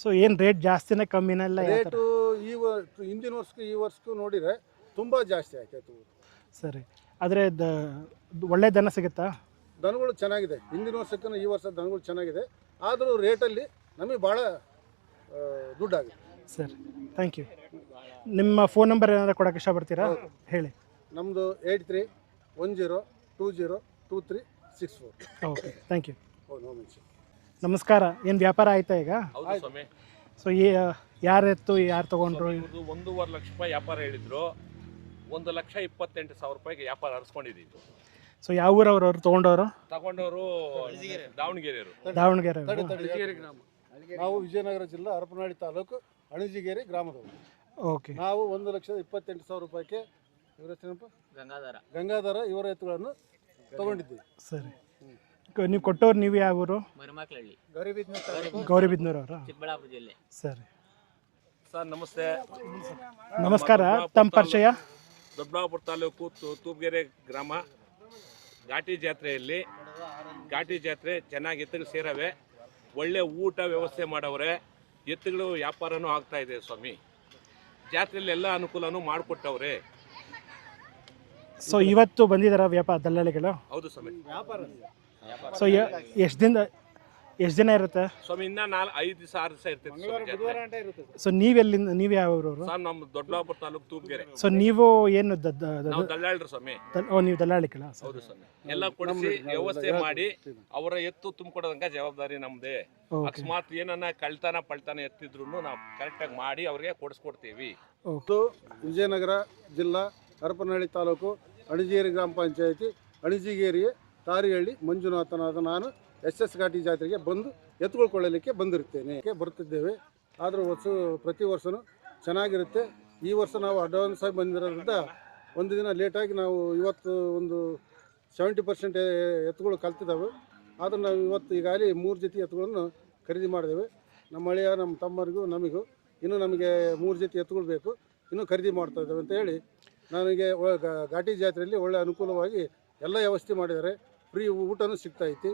ಸೊ ಏನು ರೇಟ್ ಜಾಸ್ತಿನೇ ಕಮ್ಮಿನಲ್ಲ ರೇಟು ಈ ವರ್ ಹಿಂದಿನ ವರ್ಷಕ್ಕೂ ಈ ವರ್ಷಕ್ಕೂ ನೋಡಿದರೆ ತುಂಬ ಜಾಸ್ತಿ ಆಯ್ತು ಸರಿ. ಆದರೆ ದ ಒಳ್ಳೆ ದನ ಸಿಗುತ್ತಾ? ದನಗಳು ಚೆನ್ನಾಗಿದೆ. ಹಿಂದಿನ ವರ್ಷಕ್ಕೂ ಈ ವರ್ಷ ದನಗಳು ಚೆನ್ನಾಗಿದೆ. ಆದರೂ ರೇಟಲ್ಲಿ ನಮಗೆ ಭಾಳ ದುಡ್ಡಾಗಿದೆ ಸರಿ. ಥ್ಯಾಂಕ್ ಯು ನಿಮ್ಮ ಫೋನ್ ನಂಬರ್ ಏನಾದ್ರು ಕೊಡೋಕೆ ಇಷ್ಟಪಡ್ತೀರಾ? ಹೇಳಿ. ನಮ್ಮದು eight three one zero two zero two three six four okay thank you ನಮಸ್ಕಾರ ಏನು ವ್ಯಾಪಾರ ಆಯ್ತಾ ಈಗ? ಹೌದು ಸ್ವಾಮಿ. ಸೊ ಯಾರು ಎತ್ತು ಯಾರು ತಗೊಂಡ್ರು? ಇವ್ರದ್ದು ಒಂದೂವರೆ ಲಕ್ಷ ರೂಪಾಯಿ ವ್ಯಾಪಾರ ಹೇಳಿದ್ರು. ಒಂದು ಲಕ್ಷ ಇಪ್ಪತ್ತೆಂಟು ಸಾವಿರ ರೂಪಾಯಿಗೆ ವ್ಯಾಪಾರ ಹರಿಸ್ಕೊಂಡಿದ್ದು ಸೊ ಯಾವ ಊರವ್ರು ಅವ್ರು ತೊಗೊಂಡವರು? ತಗೊಂಡವರು ದಾವಣಗೆರೆಯವರು. ದಾವಣಗೆರೆ ತಡಿ ತಡಿ ನಾವು ವಿಜಯನಗರ ಜಿಲ್ಲಾ ಹರಪನಹಳ್ಳಿ ತಾಲೂಕು ಅಣಜಿಗೇರಿ ಗ್ರಾಮದವರು. ಓಕೆ. ನಾವು ಒಂದು ಲಕ್ಷದ ಇಪ್ಪತ್ತೆಂಟು ಸಾವಿರ ರೂಪಾಯಿಗೆ ಇವರ ಹೆಸರೇನಪ್ಪ ಗಂಗಾಧರ. ಗಂಗಾಧರ ಇವರ ಎತ್ತುಗಳನ್ನು ತಗೊಂಡಿದ್ದೀವಿ. ಸರಿ. ಕ- ನೀವು ಕೊಟ್ಟವ್ರು ನೀವು ಯಾವ ಊರು? ಮರಿಮಾಕ್ಲಹಳ್ಳಿ ಗೌರಿಬಿದ್ನೂರವರ? ಚಿಕ್ಕಬಳ್ಳಾಪುರ ಜಿಲ್ಲೆ. ಸರಿ. ಸರ್ ನಮಸ್ತೆ. ನಮಸ್ಕಾರ ತಮ್ಮ ಪರಿಚಯ. ದೊಡ್ಡಬಳ್ಳಾಪುರ ತಾಲೂಕು ತು- ತೂಪ್ಗೆರೆ ಗ್ರಾಮ. ಘಾಟಿ ಜಾತ್ರೆಯಲ್ಲಿ ಘಾಟಿ ಜಾತ್ರೆ ಚೆನ್ನಾಗಿ ಎತ್ತುಗಳು ಸೇರವೆ. ಒಳ್ಳೆ ಊಟ ವ್ಯವಸ್ಥೆ ಮಾಡವ್ರೆ. ಎತ್ತುಗಳು ವ್ಯಾಪಾರನೂ ಆಗ್ತಾ ಇದೆ ಸ್ವಾಮಿ. ಜಾತ್ರೆಯಲ್ಲಿ ಎಲ್ಲ ಅನುಕೂಲನೂ ಮಾಡಿಕೊಟ್ಟವ್ರೆ. ಸೊ ಇವತ್ತು ಬಂದಿದಾರ ವ್ಯಾಪಾರ ದಲ್ಲಾಳಿಗಳು? ಹೌದು ಸ್ವಾಮಿ. ಸೊ ಎಷ್ಟು ದಿನ ಎಷ್ಟು ಜನ ಇರುತ್ತೆ? ಸ್ವಾಮಿ ಇನ್ನ ನಾಲ್ ಐದು ದಿವಸ ಆರು ದಿವಸ ಇರ್ತೈತೆ ಸ್ವಾಮಿ ಜಾತ್ರೆ. ಸೊ ನೀವೆಲ್ಲಿಂದ ನೀವು ಯಾವ ಊರವರು ಸರ್ ನಮ್ಮ ದೊಡ್ಡಬಳ್ಳಾಪುರ ತಾಲೂಕು ತೂಪ್ಗೆರೆ ಸೊ ನೀವು ಏನು ದ- ದ- ದ- ನಾವು ದಲ್ಲಾಳ್ರು ಸ್ವಾಮಿ. ಓ ನೀವು ದಲ್ಲಾಳಿಕಲ್ಲ ಹೌದು ಸ್ವಾಮಿ. ಎಲ್ಲ ಕೊಡಿಸಿ ವ್ಯವಸ್ಥೆ ಮಾಡಿ ಅವರ ಎತ್ತು ತುಂಬಿಕೊಡೋದಂಗ ಜವಾಬ್ದಾರಿ ನಮ್ದೇ. ಓಕೆ ಅಕಸ್ಮಾತ್ ಏನನ್ನ ಕಳ್ತನ ಪಳ್ತನ ಎತ್ತಿದ್ರು ನಾವು ಕರೆಕ್ಟಾಗಿ ಮಾಡಿ ಅವ್ರಿಗೆ ಕೊಡಿಸ್ಕೊಡ್ತೀವಿ. ಮತ್ತು ವಿಜಯನಗರ ಜಿಲ್ಲಾ ಹರಪನಹಳ್ಳಿ ತಾಲೂಕು ಅಣಜಿಗೇರಿ ಗ್ರಾಮ ಪಂಚಾಯಿತಿ ಅಣಜಿಗೇರಿಯ ತಾರಿಹಳ್ಳಿ ಮಂಜುನಾಥನಾದ ನಾನು. ಎಸ್ ಎಸ್ ಘಾಟಿ ಜಾತ್ರೆಗೆ ಬಂದು ಎತ್ತುಕೊಳ್ಕೊಳ್ಳಲಿಕ್ಕೆ ಬಂದಿರುತ್ತೇನೆ. ಬರುತ್ತಿದ್ದೇವೆ ಆದರೂ ವರ್ಷ, ಪ್ರತಿ ವರ್ಷವೂ ಚೆನ್ನಾಗಿರುತ್ತೆ. ಈ ವರ್ಷ ನಾವು ಅಡ್ವಾನ್ಸ್ ಆಗಿ ಬಂದಿರೋದ್ರಿಂದ ಒಂದು ದಿನ ಲೇಟಾಗಿ ನಾವು ಇವತ್ತು ಒಂದು ಸೆವೆಂಟಿ ಪರ್ಸೆಂಟ್ ಎತ್ತುಗಳು ಕಲ್ತಿದ್ದಾವೆ. ಆದರೂ ನಾವು ಇವತ್ತು ಈಗಾಗಲೇ ಮೂರು ಜೊತೆ ಎತ್ತುಗಳನ್ನು ಖರೀದಿ ಮಾಡಿದ್ದೇವೆ. ನಮ್ಮ ಅಳಿಯ, ನಮ್ಮ ತಮ್ಮರಿಗೂ, ನಮಗೂ ಇನ್ನೂ ನಮಗೆ ಮೂರು ಜೊತೆ ಎತ್ತುಗಳು ಬೇಕು. ಇನ್ನೂ ಖರೀದಿ ಮಾಡ್ತಾ ಇದ್ದೇವೆ ಅಂತ ಹೇಳಿ ನನಗೆ ಘಾಟಿ ಜಾತ್ರೆಯಲ್ಲಿ ಒಳ್ಳೆ ಅನುಕೂಲವಾಗಿ ಎಲ್ಲ ವ್ಯವಸ್ಥೆ ಮಾಡಿದ್ದಾರೆ. ಫ್ರೀ ಊಟನೂ ಐತಿ.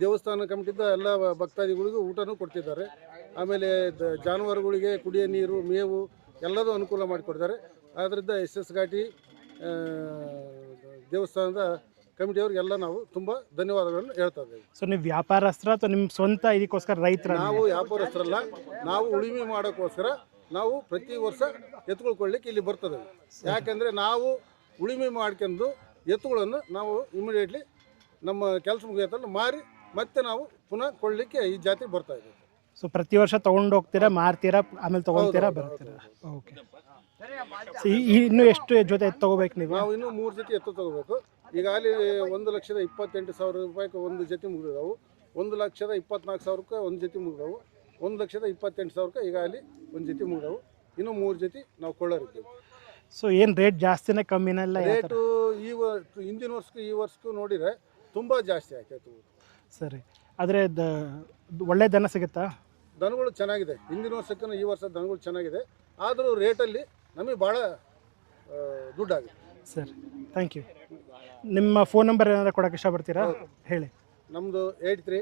ದೇವಸ್ಥಾನ ಕಮಿಟಿಯಿಂದ ಎಲ್ಲ ಭಕ್ತಾದಿಗಳಿಗೂ ಊಟನೂ ಕೊಡ್ತಿದ್ದಾರೆ. ಆಮೇಲೆ ದ- ಜಾನುವಾರುಗಳಿಗೆ ಕುಡಿಯ ನೀರು ಮೇವು ಎಲ್ಲದೂ ಅನುಕೂಲ ಮಾಡಿಕೊಡ್ತಾರೆ. ಆದ್ದರಿಂದ ಎಸ್ ಎಸ್ ಘಾಟಿ ಆ, ದೇವಸ್ಥಾನದ ಕಮಿಟಿಯವ್ರಿಗೆಲ್ಲ ನಾವು ತುಂಬ ಧನ್ಯವಾದಗಳನ್ನು ಹೇಳ್ತಾ ಇದ್ದೇವೆ. ಸೊ ನೀವು ವ್ಯಾಪಾರಸ್ತ್ರ ಅಥವಾ ನಿಮ್ಮ ಸ್ವಂತ ಇದಕ್ಕೋಸ್ಕರ ರೈತರ ನಾವು ವ್ಯಾಪಾರಸ್ಥರಲ್ಲ ನಾವು ಉಳುಮೆ ಮಾಡೋಕ್ಕೋಸ್ಕರ ನಾವು ಪ್ರತಿ ವರ್ಷ ಎತ್ತುಕೊಳ್ಕೊಳ್ಳಿಕ್ಕೆ ಇಲ್ಲಿ ಬರ್ತದೆ. ಯಾಕಂದರೆ ನಾವು ಉಳುಮೆ ಮಾಡ್ಕೊಂಡು ಎತ್ತುಗಳನ್ನು ನಾವು ಇಮಿಡಿಯೇಟ್ಲಿ ನಮ್ಮ ಕೆಲಸ ಮುಗಿಯತ್ತಲ್ಲ ಮಾರಿ ಮತ್ತೆ ನಾವು ಪುನಃ ಕೊಳ್ಳಿಕ್ಕೆ ಈ ಜಾತಿ ಬರ್ತಾ ಇದೆ. ಸೊ ಪ್ರತಿ ವರ್ಷ ತಗೊಂಡು ಹೋಗ್ತೀರಾ ಮಾರ್ತೀರಾ ಆಮೇಲೆ ತಗೊಳ್ತೀರಾ ಬರ್ತೀರಾ? ಓಕೆ ಸೊ ಇನ್ನೂ ಎಷ್ಟು ಜೊತೆ ಎತ್ತು ತಗೋಬೇಕು ನೀವು? ನಾವು ಇನ್ನೂ ಮೂರು ಜೊತೆ ಎತ್ತು ತಗೋಬೇಕು. ಈಗಾಗಲೇ ಒಂದು ಲಕ್ಷದ ಇಪ್ಪತ್ತೆಂಟು ಸಾವಿರ ರೂಪಾಯಿಗೆ ಒಂದು ಜೊತೆ ಮುಗಿದವು. ಒಂದು ಲಕ್ಷದ ಇಪ್ಪತ್ನಾಲ್ಕು ಸಾವಿರಕ್ಕೆ ಒಂದು ಜೊತೆ ಮುಗಿದವು. ಒಂದು ಲಕ್ಷದ ಇಪ್ಪತ್ತೆಂಟು ಸಾವಿರಕ್ಕೆ ಈಗಾಗಲೇ ಒಂದು ಜೊತೆ ಮುಗಿದವು. ಇನ್ನೂ ಮೂರು ಜೊತೆ ನಾವು ಕೊಳ್ಳೋರಿದ್ದೀವಿ. ಸೊ ಏನು ರೇಟ್ ಜಾಸ್ತಿನೇ ಕಮ್ಮಿನಲ್ಲ ರೇಟು ಈ ವ ಹಿಂದಿನ ವರ್ಷಕ್ಕೂ ಈ ವರ್ಷಕ್ಕೂ ನೋಡಿದರೆ ತುಂಬ ಜಾಸ್ತಿ ಆಯ್ತು. ಸರಿ. ಆದರೆ ದ ಒಳ್ಳೆ ದನ ಸಿಗುತ್ತಾ? ದನಗಳು ಚೆನ್ನಾಗಿದೆ. ಹಿಂದಿನ ವರ್ಷಕ್ಕೂ ಈ ವರ್ಷ ದನಗಳು ಚೆನ್ನಾಗಿದೆ. ಆದರೂ ರೇಟಲ್ಲಿ ನಮಗೆ ಭಾಳ ದುಡ್ಡಾಗಿದೆ. ಸರಿ. ಥ್ಯಾಂಕ್ ಯು ನಿಮ್ಮ ಫೋನ್ ನಂಬರ್ ಏನಾದರೂ ಕೊಡೋಕೆ ಇಷ್ಟಪಡ್ತೀರಾ? ಹೇಳಿ. ನಮ್ಮದು eight three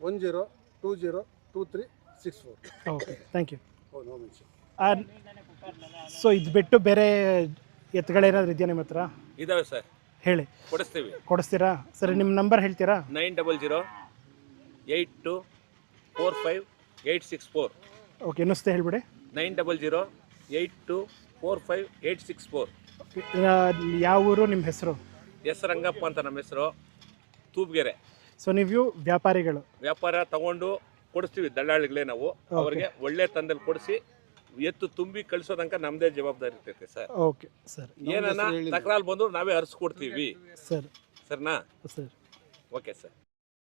one zero two zero two three six four okay thank you oh no mention so ಇದು ಬಿಟ್ಟು ಬೇರೆ ಎತ್ತುಗಳೇನಾದರೂ ಇದೆಯಾ ನಿಮ್ಮ ಹತ್ರ? ಇದಾವೆ ಸರ್. ಹೇಳಿ. ಕೊಡಿಸ್ತೀವಿ. ಕೊಡಿಸ್ತೀರಾ? ಸರಿ ನಿಮ್ಮ ನಂಬರ್ ಹೇಳ್ತೀರಾ? Nine double zero eight two four five eight six four. Okay ಇನ್ನೊಸ್ತೆ ಹೇಳ್ಬಿಡಿ. Nine double zero eight two four five eight six four. ಯಾವ ಊರು ನಿಮ್ಮ ಹೆಸರು? ಎಸ್ ರಂಗಪ್ಪ ಅಂತ ನಮ್ಮ ಹೆಸರು. ತೂಬ್ಗೆರೆ ಸೊ ನೀವು ವ್ಯಾಪಾರಿಗಳು. ವ್ಯಾಪಾರ ತಗೊಂಡು ಕೊಡಿಸ್ತೀವಿ ದಲ್ಲಾಳಿಗಳೇ ನಾವು. ಅವರಿಗೆ ಒಳ್ಳೆ ತಂದಲ್ಲಿ ಕೊಡಿಸಿ ಎತ್ತು ತುಂಬಿ ಕಳಿಸೋ ತನಕ ನಮ್ದೇ ಜವಾಬ್ದಾರಿ ಇರ್ತೈತೆ ಸರ್. Okay sir. ಏನನ್ನ ತಕರಾಲ್ ಬಂದು ನಾವೇ ಹರಿಸ್ಕೊಡ್ತೀವಿ. ಸರ್. ಸರ್ನಾ? ಸರಿ. Okay sir.